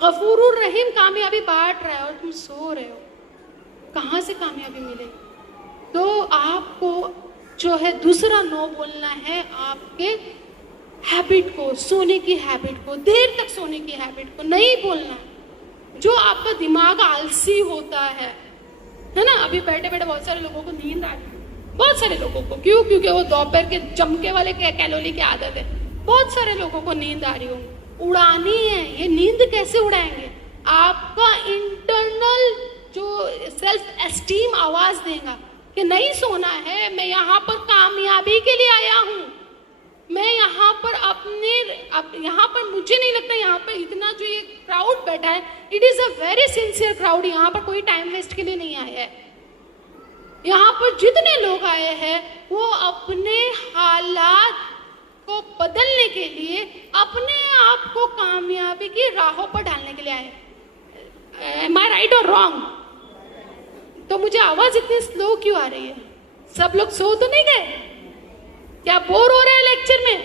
गफूरुर रहीम कामयाबी बांट रहा है और तुम सो रहे हो, कहाँ से कामयाबी मिलेगी? तो आपको जो है दूसरा नो बोलना है आपके हैबिट को, सोने की हैबिट को, देर तक सोने की हैबिट को नहीं बोलना है। जो आपका दिमाग आलसी होता है ना, अभी बैठे बैठे बहुत सारे लोगों को नींद आ रही है, बहुत सारे लोगों को, क्यों? क्योंकि वो दोपहर के चमके वाले कैलोरी की आदत है, बहुत सारे लोगों को नींद आ रही होगी, उड़ानी है। ये नींद कैसे उड़ाएंगे? आपका इंटरनल जो सेल्फ एस्टीम आवाज देगा कि नहीं सोना है, मैं यहाँ पर कामयाबी के लिए आया हूँ, मैं यहाँ पर यहाँ पर मुझे नहीं लगता यहाँ पर इतना जो ये क्राउड बैठा है, it is a very sincere crowd, यहाँ पर कोई टाइम वेस्ट के लिए नहीं आया है। यहाँ पर जितने लोग आए हैं वो अपने हालात को बदलने के लिए, अपने आप को कामयाबी की राहों पर डालने के लिए आए हैं। एम आई राइट और रॉन्ग? तो मुझे आवाज इतनी स्लो क्यों आ रही है? सब लोग सो तो नहीं गए? क्या बोर हो रहे हैं लेक्चर में?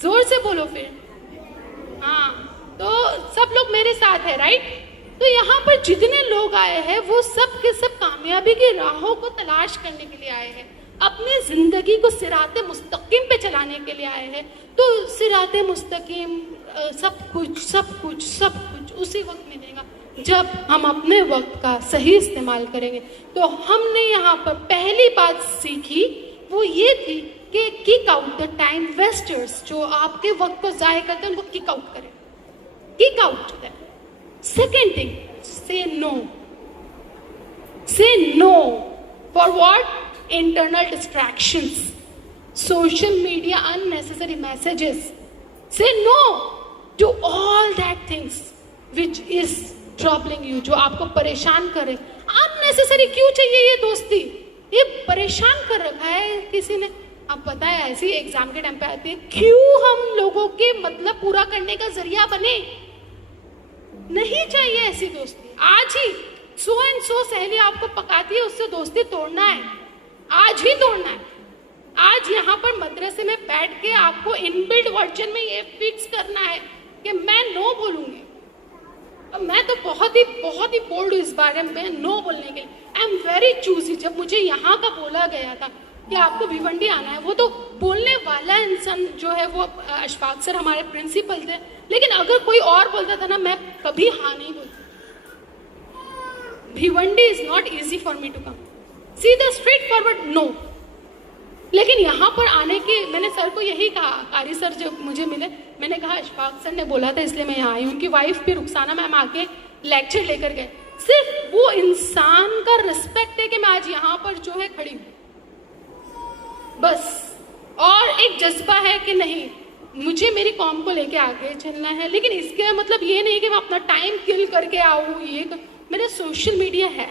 जोर से बोलो फिर। हाँ, तो सब लोग मेरे साथ है, राइट? तो यहाँ पर जितने लोग आए हैं वो सब के सब कामयाबी की राहों को तलाश करने के लिए आए हैं, अपनी जिंदगी को सिराते मुस्तकीम पे चलाने के लिए आए हैं। तो सिराते मुस्तकीम सब कुछ उसी वक्त मिलेगा जब हम अपने वक्त का सही इस्तेमाल करेंगे। तो हमने यहाँ पर पहली बात सीखी वो ये थी कि kick out the time wasters, जो आपके वक्त को जाया करते हैं उनको किक आउट करें, kick out to them. Second thing, say no for what? internal distractions, social media, unnecessary messages. Say no to all that things which is troubling you, जो आपको परेशान करे। unnecessary क्यों चाहिए ये दोस्ती? ये परेशान कर रखा है किसी ने। अब पता है ऐसी एग्जाम के टाइम पे आती है, क्यों हम लोगों के मतलब पूरा करने का जरिया बने? नहीं चाहिए ऐसी दोस्ती। आज ही सो एंड सो सहेली आपको पकाती है, उससे दोस्ती तोड़ना है, आज ही तोड़ना है। आज यहाँ पर मदरसे में बैठ के आपको इनबिल्ट वर्जन में ये फिक्स करना है कि मैं नो बोलूंगी। अब मैं तो बहुत ही बोल्ड हूँ इस बारे में नो बोलने के लिए। I am very choosy. जब मुझे यहाँ का बोला गया था कि आपको भिवंडी आना है, वो तो बोलने वाला इंसान जो है वो अशफाक सर हमारे प्रिंसिपल थे, लेकिन अगर कोई और बोलता था ना, मैं कभी हाँ नहीं बोलती। Bhiwandi is not easy for me to come, सीधा स्ट्रेट फॉरवर्ड नो। लेकिन यहाँ पर आने के मैंने सर को यही कहा, कारी सर जब मुझे मिले, मैंने कहा अशफाक सर ने बोला था इसलिए मैं यहाँ आई हूँ। उनकी वाइफ भी रुखसाना मैम आके लेक्चर लेकर गए। सिर्फ वो इंसान का रिस्पेक्ट है कि मैं आज यहाँ पर जो है खड़ी हूँ, बस। और एक जज्बा है कि नहीं, मुझे मेरी कौम को लेके आगे चलना है। लेकिन इसके मतलब ये नहीं कि मैं अपना टाइम किल करके आऊँ। ये मेरा सोशल मीडिया है।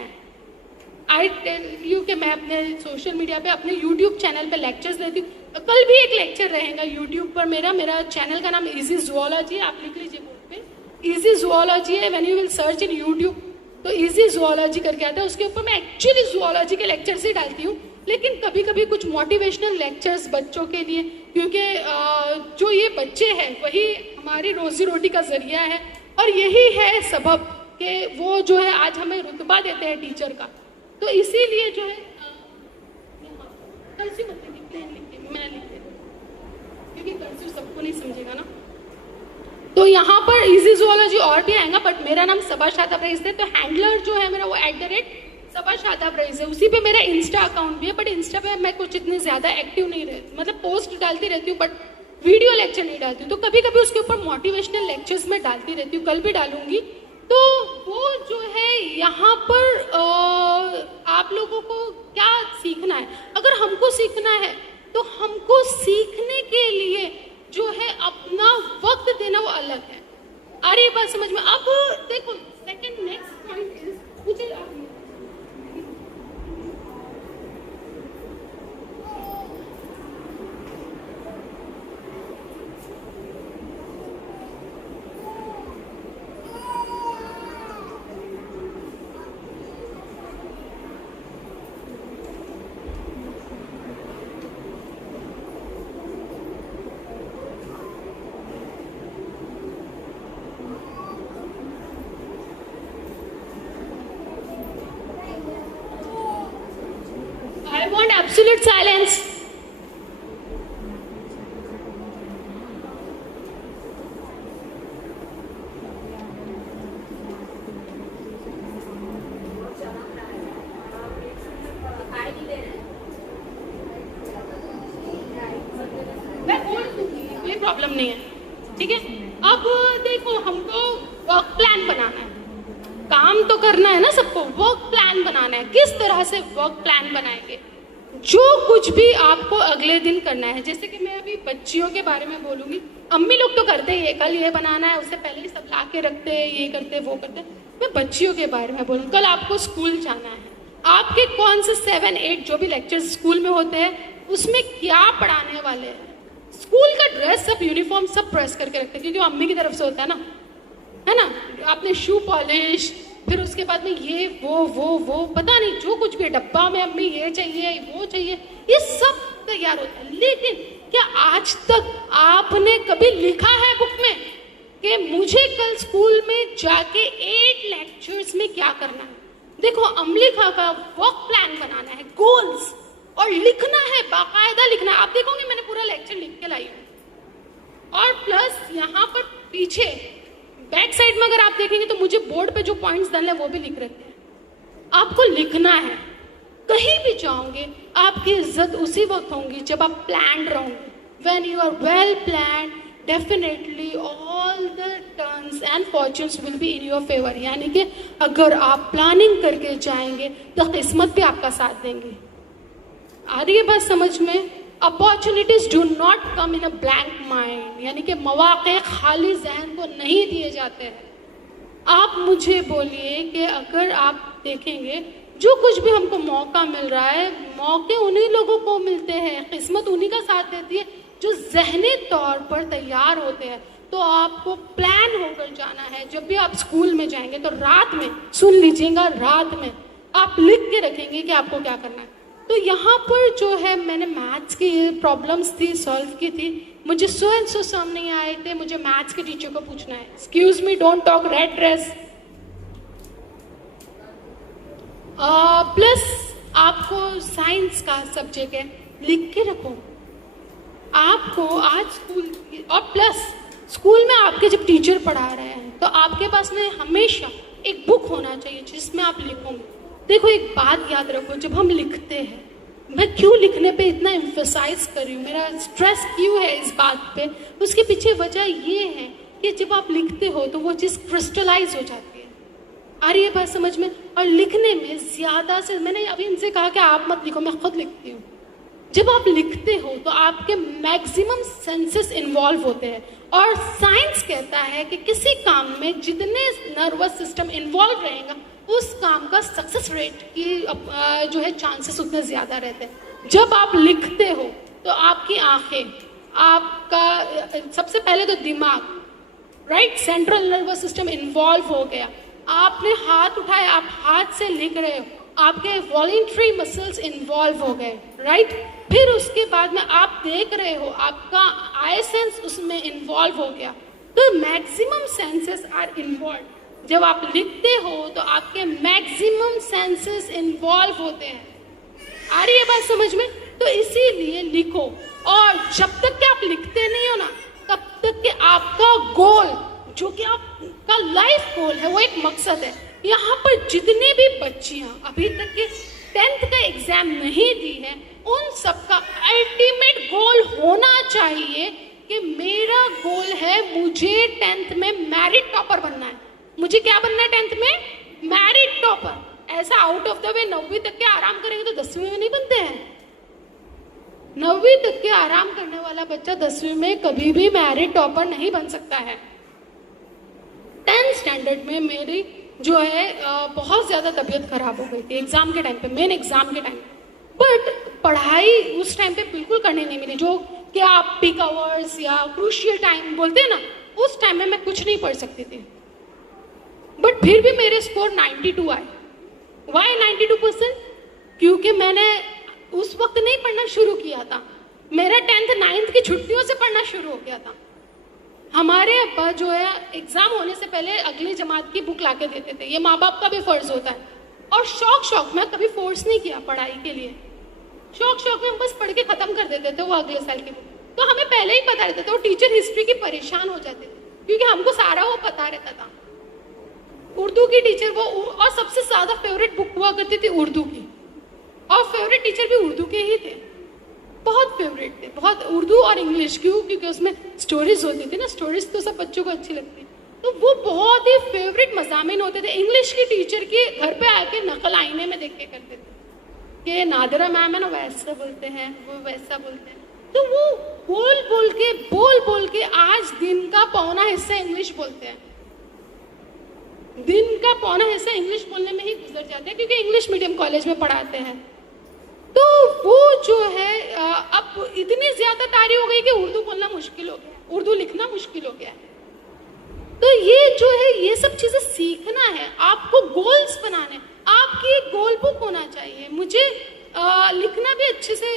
आई टेल यू कि मैं अपने सोशल मीडिया पे, अपने यूट्यूब चैनल पे लेक्चर्स देती हूँ। कल भी एक लेक्चर रहेगा यूट्यूब पर मेरा चैनल का नाम इजी ज़ूलॉजी, आप लिख लीजिए बोर्ड पे, इजी ज़ूलॉजी है। When you will search in YouTube तो इजी ज़ूलॉजी करके आता है। उसके ऊपर मैं एक्चुअली ज़ूलॉजी के लेक्चर्स ही डालती हूँ, लेकिन कभी कभी कुछ मोटिवेशनल लेक्चर्स बच्चों के लिए, क्योंकि जो ये बच्चे हैं वही हमारी रोजी रोटी का जरिया है। और यही है सबब कि वो जो है आज हमें रुतबा देते हैं टीचर का। तो इसीलिए जो है कर्सिव मत लिखिए, प्लेन लिखिए, मैं लिख देती हूँ क्योंकि कर्सिव सबको नहीं समझेगा ना। तो यहाँ पर इजी ज़ूलॉजी और भी आएगा, बट मेरा नाम सबा शादाब रईस है। तो हैंडलर जो है मेरा वो @सबा शादाब रईस है। उसी पे मेरा इंस्टा अकाउंट भी है, बट इंस्टा पे मैं कुछ इतनी ज़्यादा एक्टिव नहीं रहती, मतलब पोस्ट डालती रहती हूँ बट वीडियो लेक्चर नहीं डालती हूँ। तो कभी कभी उसके ऊपर मोटिवेशनल लेक्चर्स में डालती रहती हूँ, कल भी डालूंगी। तो वो जो है यहाँ पर आप लोगों को क्या सीखना है? अगर हमको सीखना है तो हमको सीखने के लिए जो है अपना वक्त देना वो अलग है। आ रही बात समझ में? अब देखो सेकंड नेक्स्ट पॉइंट इज मुझे रिक्वेस्टेड साइलेंस। मैं बोल दूंगी, कोई प्रॉब्लम नहीं है, ठीक है। अब देखो, हमको वर्क प्लान बनाना है, काम तो करना है ना सबको, वर्क प्लान बनाना है। किस तरह से वर्क प्लान बनाएंगे? जो कुछ भी आपको अगले दिन करना है, जैसे कि मैं अभी बच्चियों के बारे में बोलूंगी, अम्मी लोग तो करते ही है, कल ये बनाना है, उससे पहले ही सब ला के रखते हैं, ये करते वो करते। मैं बच्चियों के बारे में बोलूँ, कल आपको स्कूल जाना है, आपके कौन से 7-8 जो भी लेक्चर्स स्कूल में होते हैं उसमें क्या पढ़ाने वाले हैं। स्कूल का ड्रेस सब, यूनिफॉर्म सब प्रेस करके रखते हैं, क्योंकि अम्मी की तरफ से होता है ना। आपने शू पॉलिश, फिर उसके बाद में ये वो पता नहीं जो कुछ भी डब्बा में अम्मी ये चाहिए वो चाहिए, ये सब तैयार होता है। लेकिन क्या आज तक आपने कभी लिखा है बुक में कि मुझे कल स्कूल में जाके 8 लेक्चर्स में क्या करना है? देखो, अमली खा का वर्क प्लान बनाना है, गोल्स, और लिखना है, बाकायदा लिखना है। आप देखोगे मैंने पूरा लेक्चर लिख के लाई हूँ। और प्लस यहाँ पर पीछे बैक साइड में अगर आप देखेंगे तो मुझे बोर्ड पे जो पॉइंट्स डालने हैं वो भी लिख रखे हैं। आपको लिखना है, कहीं भी जाओगे आपकी इज्जत उसी वक्त होगी जब आप प्लान रहोगे। When you are well plan, definitely all the turns and fortunes will be in your favour. यानी कि अगर आप प्लानिंग करके जाएंगे तो किस्मत भी आपका साथ देंगे। आ रही है बात समझ में? Opportunities do not come in a blank mind, यानी कि मौके खाली जहन को नहीं दिए जाते हैं। आप मुझे बोलिए कि अगर आप देखेंगे जो कुछ भी हमको मौका मिल रहा है, मौके उन्हीं लोगों को मिलते हैं, किस्मत उन्हीं का साथ देती है जो जहनी तौर पर तैयार होते हैं। तो आपको प्लान होकर जाना है। जब भी आप स्कूल में जाएंगे तो रात में, सुन लीजिएगा, रात में आप लिख के रखेंगे कि आपको क्या करना है। तो यहाँ पर जो है, मैंने मैथ्स की प्रॉब्लम्स थी, सॉल्व की थी, मुझे सो एंड सो सम नहीं आए थे, मुझे मैथ्स के टीचर को पूछना है। Excuse me, don't talk red dress. Plus आपको साइंस का सब्जेक्ट है, लिख के रखो आपको आज स्कूल। और प्लस स्कूल में आपके जब टीचर पढ़ा रहे हैं तो आपके पास में हमेशा एक बुक होना चाहिए जिसमें आप लिखोगे। देखो, एक बात याद रखो, जब हम लिखते हैं, मैं क्यों लिखने पे इतना एम्फसाइज कर रही हूँ, मेरा स्ट्रेस क्यों है इस बात पे, उसके पीछे वजह ये है कि जब आप लिखते हो तो वो चीज़ क्रिस्टलाइज हो जाती है। आ रही है बात समझ में? और लिखने में ज़्यादा से, मैंने अभी इनसे कहा कि आप मत लिखो, मैं खुद लिखती हूँ। जब आप लिखते हो तो आपके मैक्सिमम सेंसेस इन्वॉल्व होते हैं। और साइंस कहता है कि किसी काम में जितने नर्वस सिस्टम इन्वॉल्व रहेगा उस काम का सक्सेस रेट की जो है चांसेस उतने ज़्यादा रहते हैं। जब आप लिखते हो तो आपकी आंखें, आपका सबसे पहले तो दिमाग, right, central nervous system involve हो गया। आपने हाथ उठाया, आप हाथ से लिख रहे हो, आपके वॉलेंट्री मसल्स इन्वॉल्व हो गए, राइट। फिर उसके बाद में आप देख रहे हो, आपका आई सेंस उसमें इन्वॉल्व हो गया। तो मैक्सिमम सेंसेस आर इन्वॉल्व। जब आप लिखते हो तो आपके मैक्सिमम सेंसेस इन्वॉल्व होते हैं। आ रही है बात समझ में? तो इसीलिए लिखो। और जब तक कि आप लिखते नहीं हो ना, तब तक कि आपका गोल, जो कि आपका लाइफ गोल है, वो एक मकसद है। यहाँ पर जितनी भी बच्चियाँ अभी तक के 10th का एग्जाम नहीं दी है, उन सबका अल्टीमेट गोल होना चाहिए कि मेरा गोल है, मुझे 10th में मैरिट टॉपर बनना है। मुझे क्या बनना है 10th में? Merit topper. ऐसा आउट ऑफ द वे 9वीं तक के आराम करेंगे तो 10वीं में नहीं बनते हैं। 9वीं तक के आराम करने वाला बच्चा 10वीं में कभी भी मैरिट टॉपर नहीं बन सकता है। 10th स्टैंडर्ड में मेरी जो है बहुत ज़्यादा तबीयत खराब हो गई थी एग्ज़ाम के टाइम पे, मेन एग्ज़ाम के टाइम। बट पढ़ाई उस टाइम पे बिल्कुल करने नहीं मिली, जो कि आप पीक आवर्स या क्रूशियल टाइम बोलते हैं ना, उस टाइम में मैं कुछ नहीं पढ़ सकती थी। बट फिर भी मेरे स्कोर 92 आए। वाई 92%? क्योंकि मैंने उस वक्त नहीं पढ़ना शुरू किया था, मेरा 10th 9th की छुट्टियों से पढ़ना शुरू हो गया था। हमारे अब्बा जो है एग्जाम होने से पहले अगली जमात की बुक लाके देते थे, ये माँ बाप का भी फर्ज होता है। और शौक में कभी फोर्स नहीं किया पढ़ाई के लिए। शौक में हम बस पढ़ के खत्म कर देते थे वो अगले साल की बुक। तो हमें पहले ही पता रहता था, वो टीचर हिस्ट्री की परेशान हो जाते थे क्योंकि हमको सारा वो पता रहता था। उर्दू की टीचर वो, और सबसे ज्यादा फेवरेट बुक हुआ करती थी उर्दू की, और फेवरेट टीचर भी उर्दू के ही थे, बहुत फेवरेट थे, बहुत। उर्दू और इंग्लिश क्यों? क्योंकि उसमें स्टोरीज होती थी ना, स्टोरीज तो सब बच्चों को अच्छी लगती, तो वो बहुत ही फेवरेट मज़ामिन होते थे। इंग्लिश की टीचर के घर पे आके नकल आईने में देख के करते थे कि नादरा मैम है ना वैसा बोलते हैं, वो वैसा बोलते हैं। तो वो बोल बोल के आज दिन का पौना हिस्सा इंग्लिश बोलते हैं, दिन का पौना हिस्सा इंग्लिश बोलने में ही गुजर जाते हैं क्योंकि इंग्लिश मीडियम कॉलेज में पढ़ाते हैं। तो वो जो है अब इतनी ज्यादा तारी हो गई कि उर्दू बोलना मुश्किल हो गया, उर्दू लिखना मुश्किल हो गया। तो ये जो है ये सब चीजें सीखना है, आपको गोल्स बनाने, आपकी एक गोल बुक होना चाहिए। मुझे लिखना भी अच्छे से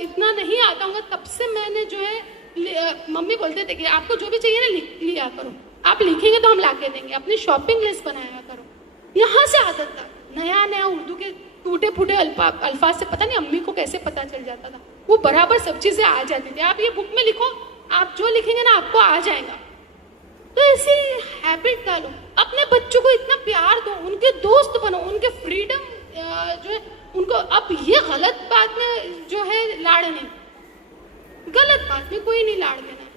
इतना नहीं आता होगा, तब से मैंने जो है मम्मी बोलते थे कि आपको जो भी चाहिए ना लिख लिया करो, आप लिखेंगे तो हम ला के देंगे, अपनी शॉपिंग लिस्ट बनाया करो। यहाँ से आदत था, नया नया उर्दू के टूटे फूटे अल्फाज से पता नहीं अम्मी को कैसे पता चल जाता था, वो बराबर सब चीजें आ जाती थी। आप ये बुक में लिखो, आप जो लिखेंगे ना आपको आ जाएगा। तो ऐसी हैबिट डालो, अपने बच्चों को इतना प्यार दो, उनके दोस्त बनो, उनके फ्रीडम जो है उनको। अब ये गलत बात में जो है लाड़ नहीं, गलत बात में कोई नहीं लाड़ देना।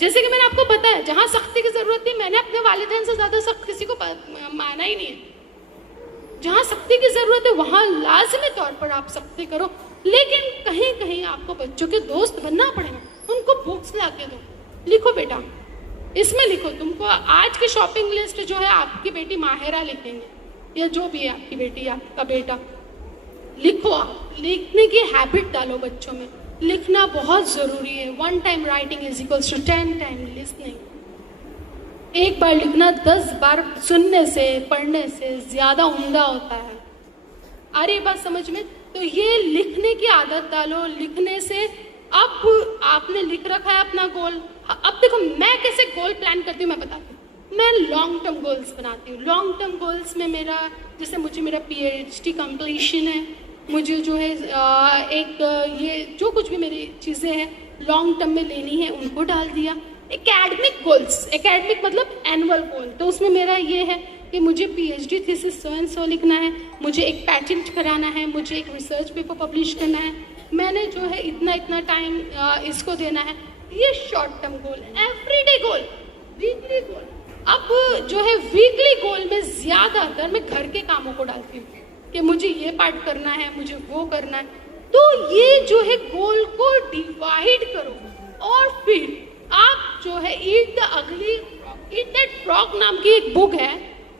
जैसे कि मैंने आपको बताया, जहाँ सख्ती की जरूरत थी मैंने अपने वालिदैन से ज्यादा सख्त किसी को माना ही नहीं है। जहाँ सख्ती की जरूरत है वहाँ लाजमी तौर पर आप सख्ती करो, लेकिन कहीं कहीं आपको बच्चों के दोस्त बनना पड़ेगा। उनको बुक्स ला के दो, लिखो बेटा इसमें लिखो, तुमको आज की शॉपिंग लिस्ट जो है आपकी बेटी माहिरा लिखेंगे या जो भी है आपकी बेटी या आपका बेटा, लिखो। लिखने की हैबिट डालो बच्चों में, लिखना बहुत जरूरी है। 1 time writing is equals to 10 time listening. एक बार लिखना 10 बार सुनने से पढ़ने से ज्यादा उम्दा होता है। आ रही बात समझ में? तो ये लिखने की आदत डालो। लिखने से अब आपने लिख रखा है अपना गोल, अब देखो मैं कैसे गोल प्लान करती हूँ मैं बताती हूँ। मैं लॉन्ग टर्म गोल्स बनाती हूँ। लॉन्ग टर्म गोल्स में मेरा, जैसे मुझे मेरा PhD कंप्लीशन है, मुझे जो है एक ये जो कुछ भी मेरी चीज़ें हैं लॉन्ग टर्म में लेनी है उनको डाल दिया। एकेडमिक गोल्स, एकेडमिक मतलब एनुअल गोल, तो उसमें मेरा ये है कि मुझे PhD thesis so and so लिखना है, मुझे एक पैटेंट कराना है, मुझे एक रिसर्च पेपर पब्लिश करना है, मैंने जो है इतना इतना टाइम इसको देना है। ये शॉर्ट टर्म गोल। एवरीडे गोल, वीकली गोल। अब जो है वीकली गोल में ज़्यादातर मैं घर के कामों को डालती हूँ कि मुझे ये पार्ट करना है, मुझे वो करना है। तो ये जो है गोल को डिवाइड करो और फिर आप जो है ईट दैट फ्रॉग नाम की एक बुक है,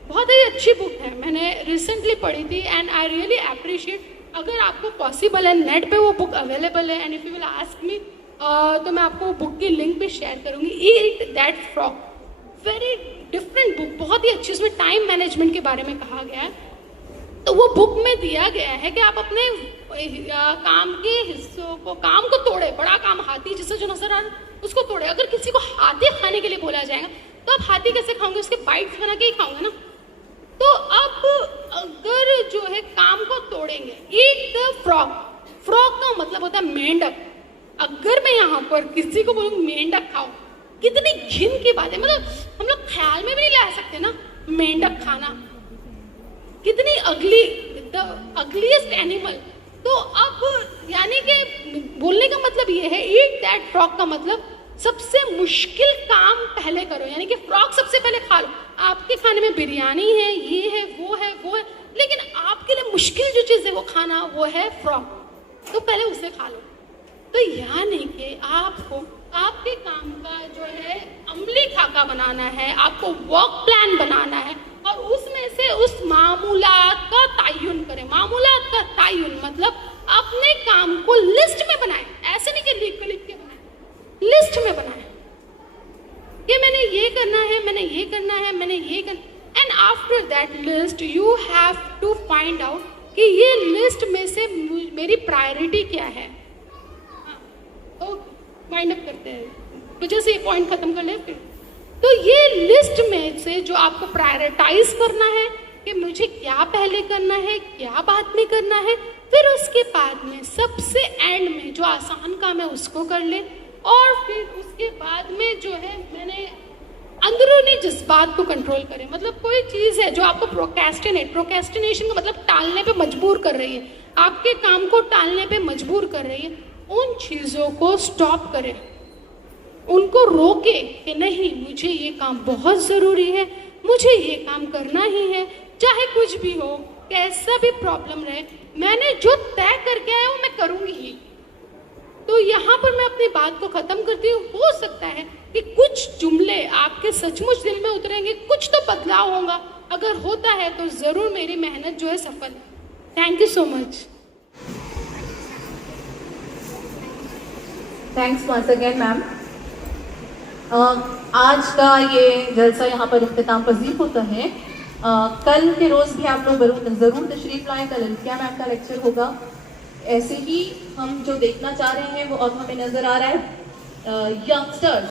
बहुत ही अच्छी बुक है, मैंने रिसेंटली पढ़ी थी एंड आई रियली अप्रिशिएट। अगर आपको पॉसिबल है, नेट पे वो बुक अवेलेबल है and if you will ask me तो मैं आपको वो बुक की लिंक भी शेयर करूंगी। Eat that frog, very different book, बहुत ही अच्छी। उसमें टाइम मैनेजमेंट के बारे में कहा गया है। तो वो बुक में दिया गया है कि आप अपने काम के हिस्सों को, काम को तोड़े। बड़ा काम हाथी जिसे जो नजर आ रहा है उसको तोड़े। अगर किसी को हाथी खाने के लिए बोला जाएगा तो आप हाथी कैसे खाओगे? उसके बाइट्स बना के ही खाओगे ना। तो अब अगर जो है काम को तोड़ेंगे, ईट द फ्रॉग। फ्रॉग का मतलब होता है मेंढक। अगर मैं यहाँ पर किसी को बोलूँ मेंढक खाओ, कितनी घिन की बात है, मतलब हम लोग ख्याल में भी नहीं ला सकते ना मेंढक खाना, कितनी अगली, द अगलीस्ट एनिमल। तो अब यानी कि बोलने का मतलब ये है, ईट दैट फ्रॉग का मतलब सबसे मुश्किल काम पहले करो, यानी कि फ्रॉग सबसे पहले खा लो। आपके खाने में बिरयानी है, ये है, वो है, वो है, लेकिन आपके लिए मुश्किल जो चीज़ है वो खाना वो है फ्रॉग, तो पहले उसे खा लो। तो यानी कि आपको आपके काम का जो है अमली खाका बनाना है, आपको वर्क प्लान बनाना है और उसमें से उस मामूलात का तायुन करें। मामूलात का तायुन मतलब अपने काम को लिस्ट में बनाएं, ऐसे नहीं कि लिख के बनाएं, लिस्ट में बनाएं कि मैंने ये करना है, मैंने ये करना है, मैंने ये करना। And after that list you have to find out कि ये लिस्ट में से मेरी प्रायोरिटी क्या है। तो वाइंड अप करते हैं, वजह से ये पॉइंट खत्म कर ले फिर। तो ये लिस्ट में से जो आपको प्रायोरिटाइज करना है कि मुझे क्या पहले करना है, क्या बाद में करना है, फिर उसके बाद में सबसे एंड में जो आसान काम है उसको कर ले, और फिर उसके बाद में जो है मैंने अंदरूनी जज्बात को कंट्रोल करें। मतलब कोई चीज़ है जो आपको प्रोक्रेस्टिनेशन का मतलब टालने पे मजबूर कर रही है, आपके काम को टालने पे मजबूर कर रही है, उन चीज़ों को स्टॉप करें, उनको रोके कि नहीं मुझे ये काम बहुत ज़रूरी है, मुझे ये काम करना ही है, चाहे कुछ भी हो, कैसा भी प्रॉब्लम रहे, मैंने जो तय करके आया वो मैं करूँगी ही। तो यहाँ पर मैं अपनी बात को ख़त्म करती हूँ। हो सकता है कि कुछ जुमले आपके सचमुच दिल में उतरेंगे, कुछ तो बदलाव होगा, अगर होता है तो ज़रूर मेरी मेहनत जो है सफल। Thank you so much. Thanks once again ma'am. आज का ये जलसा यहाँ पर इख्तिताम पजीर होता है। कल के रोज़ भी आप लोग ज़रूर तशरीफ़ लाएँ। कल अल्फिया मैम का लेक्चर होगा। ऐसे ही हम जो देखना चाह रहे हैं वो अब हमें नज़र आ रहा है यंगस्टर्स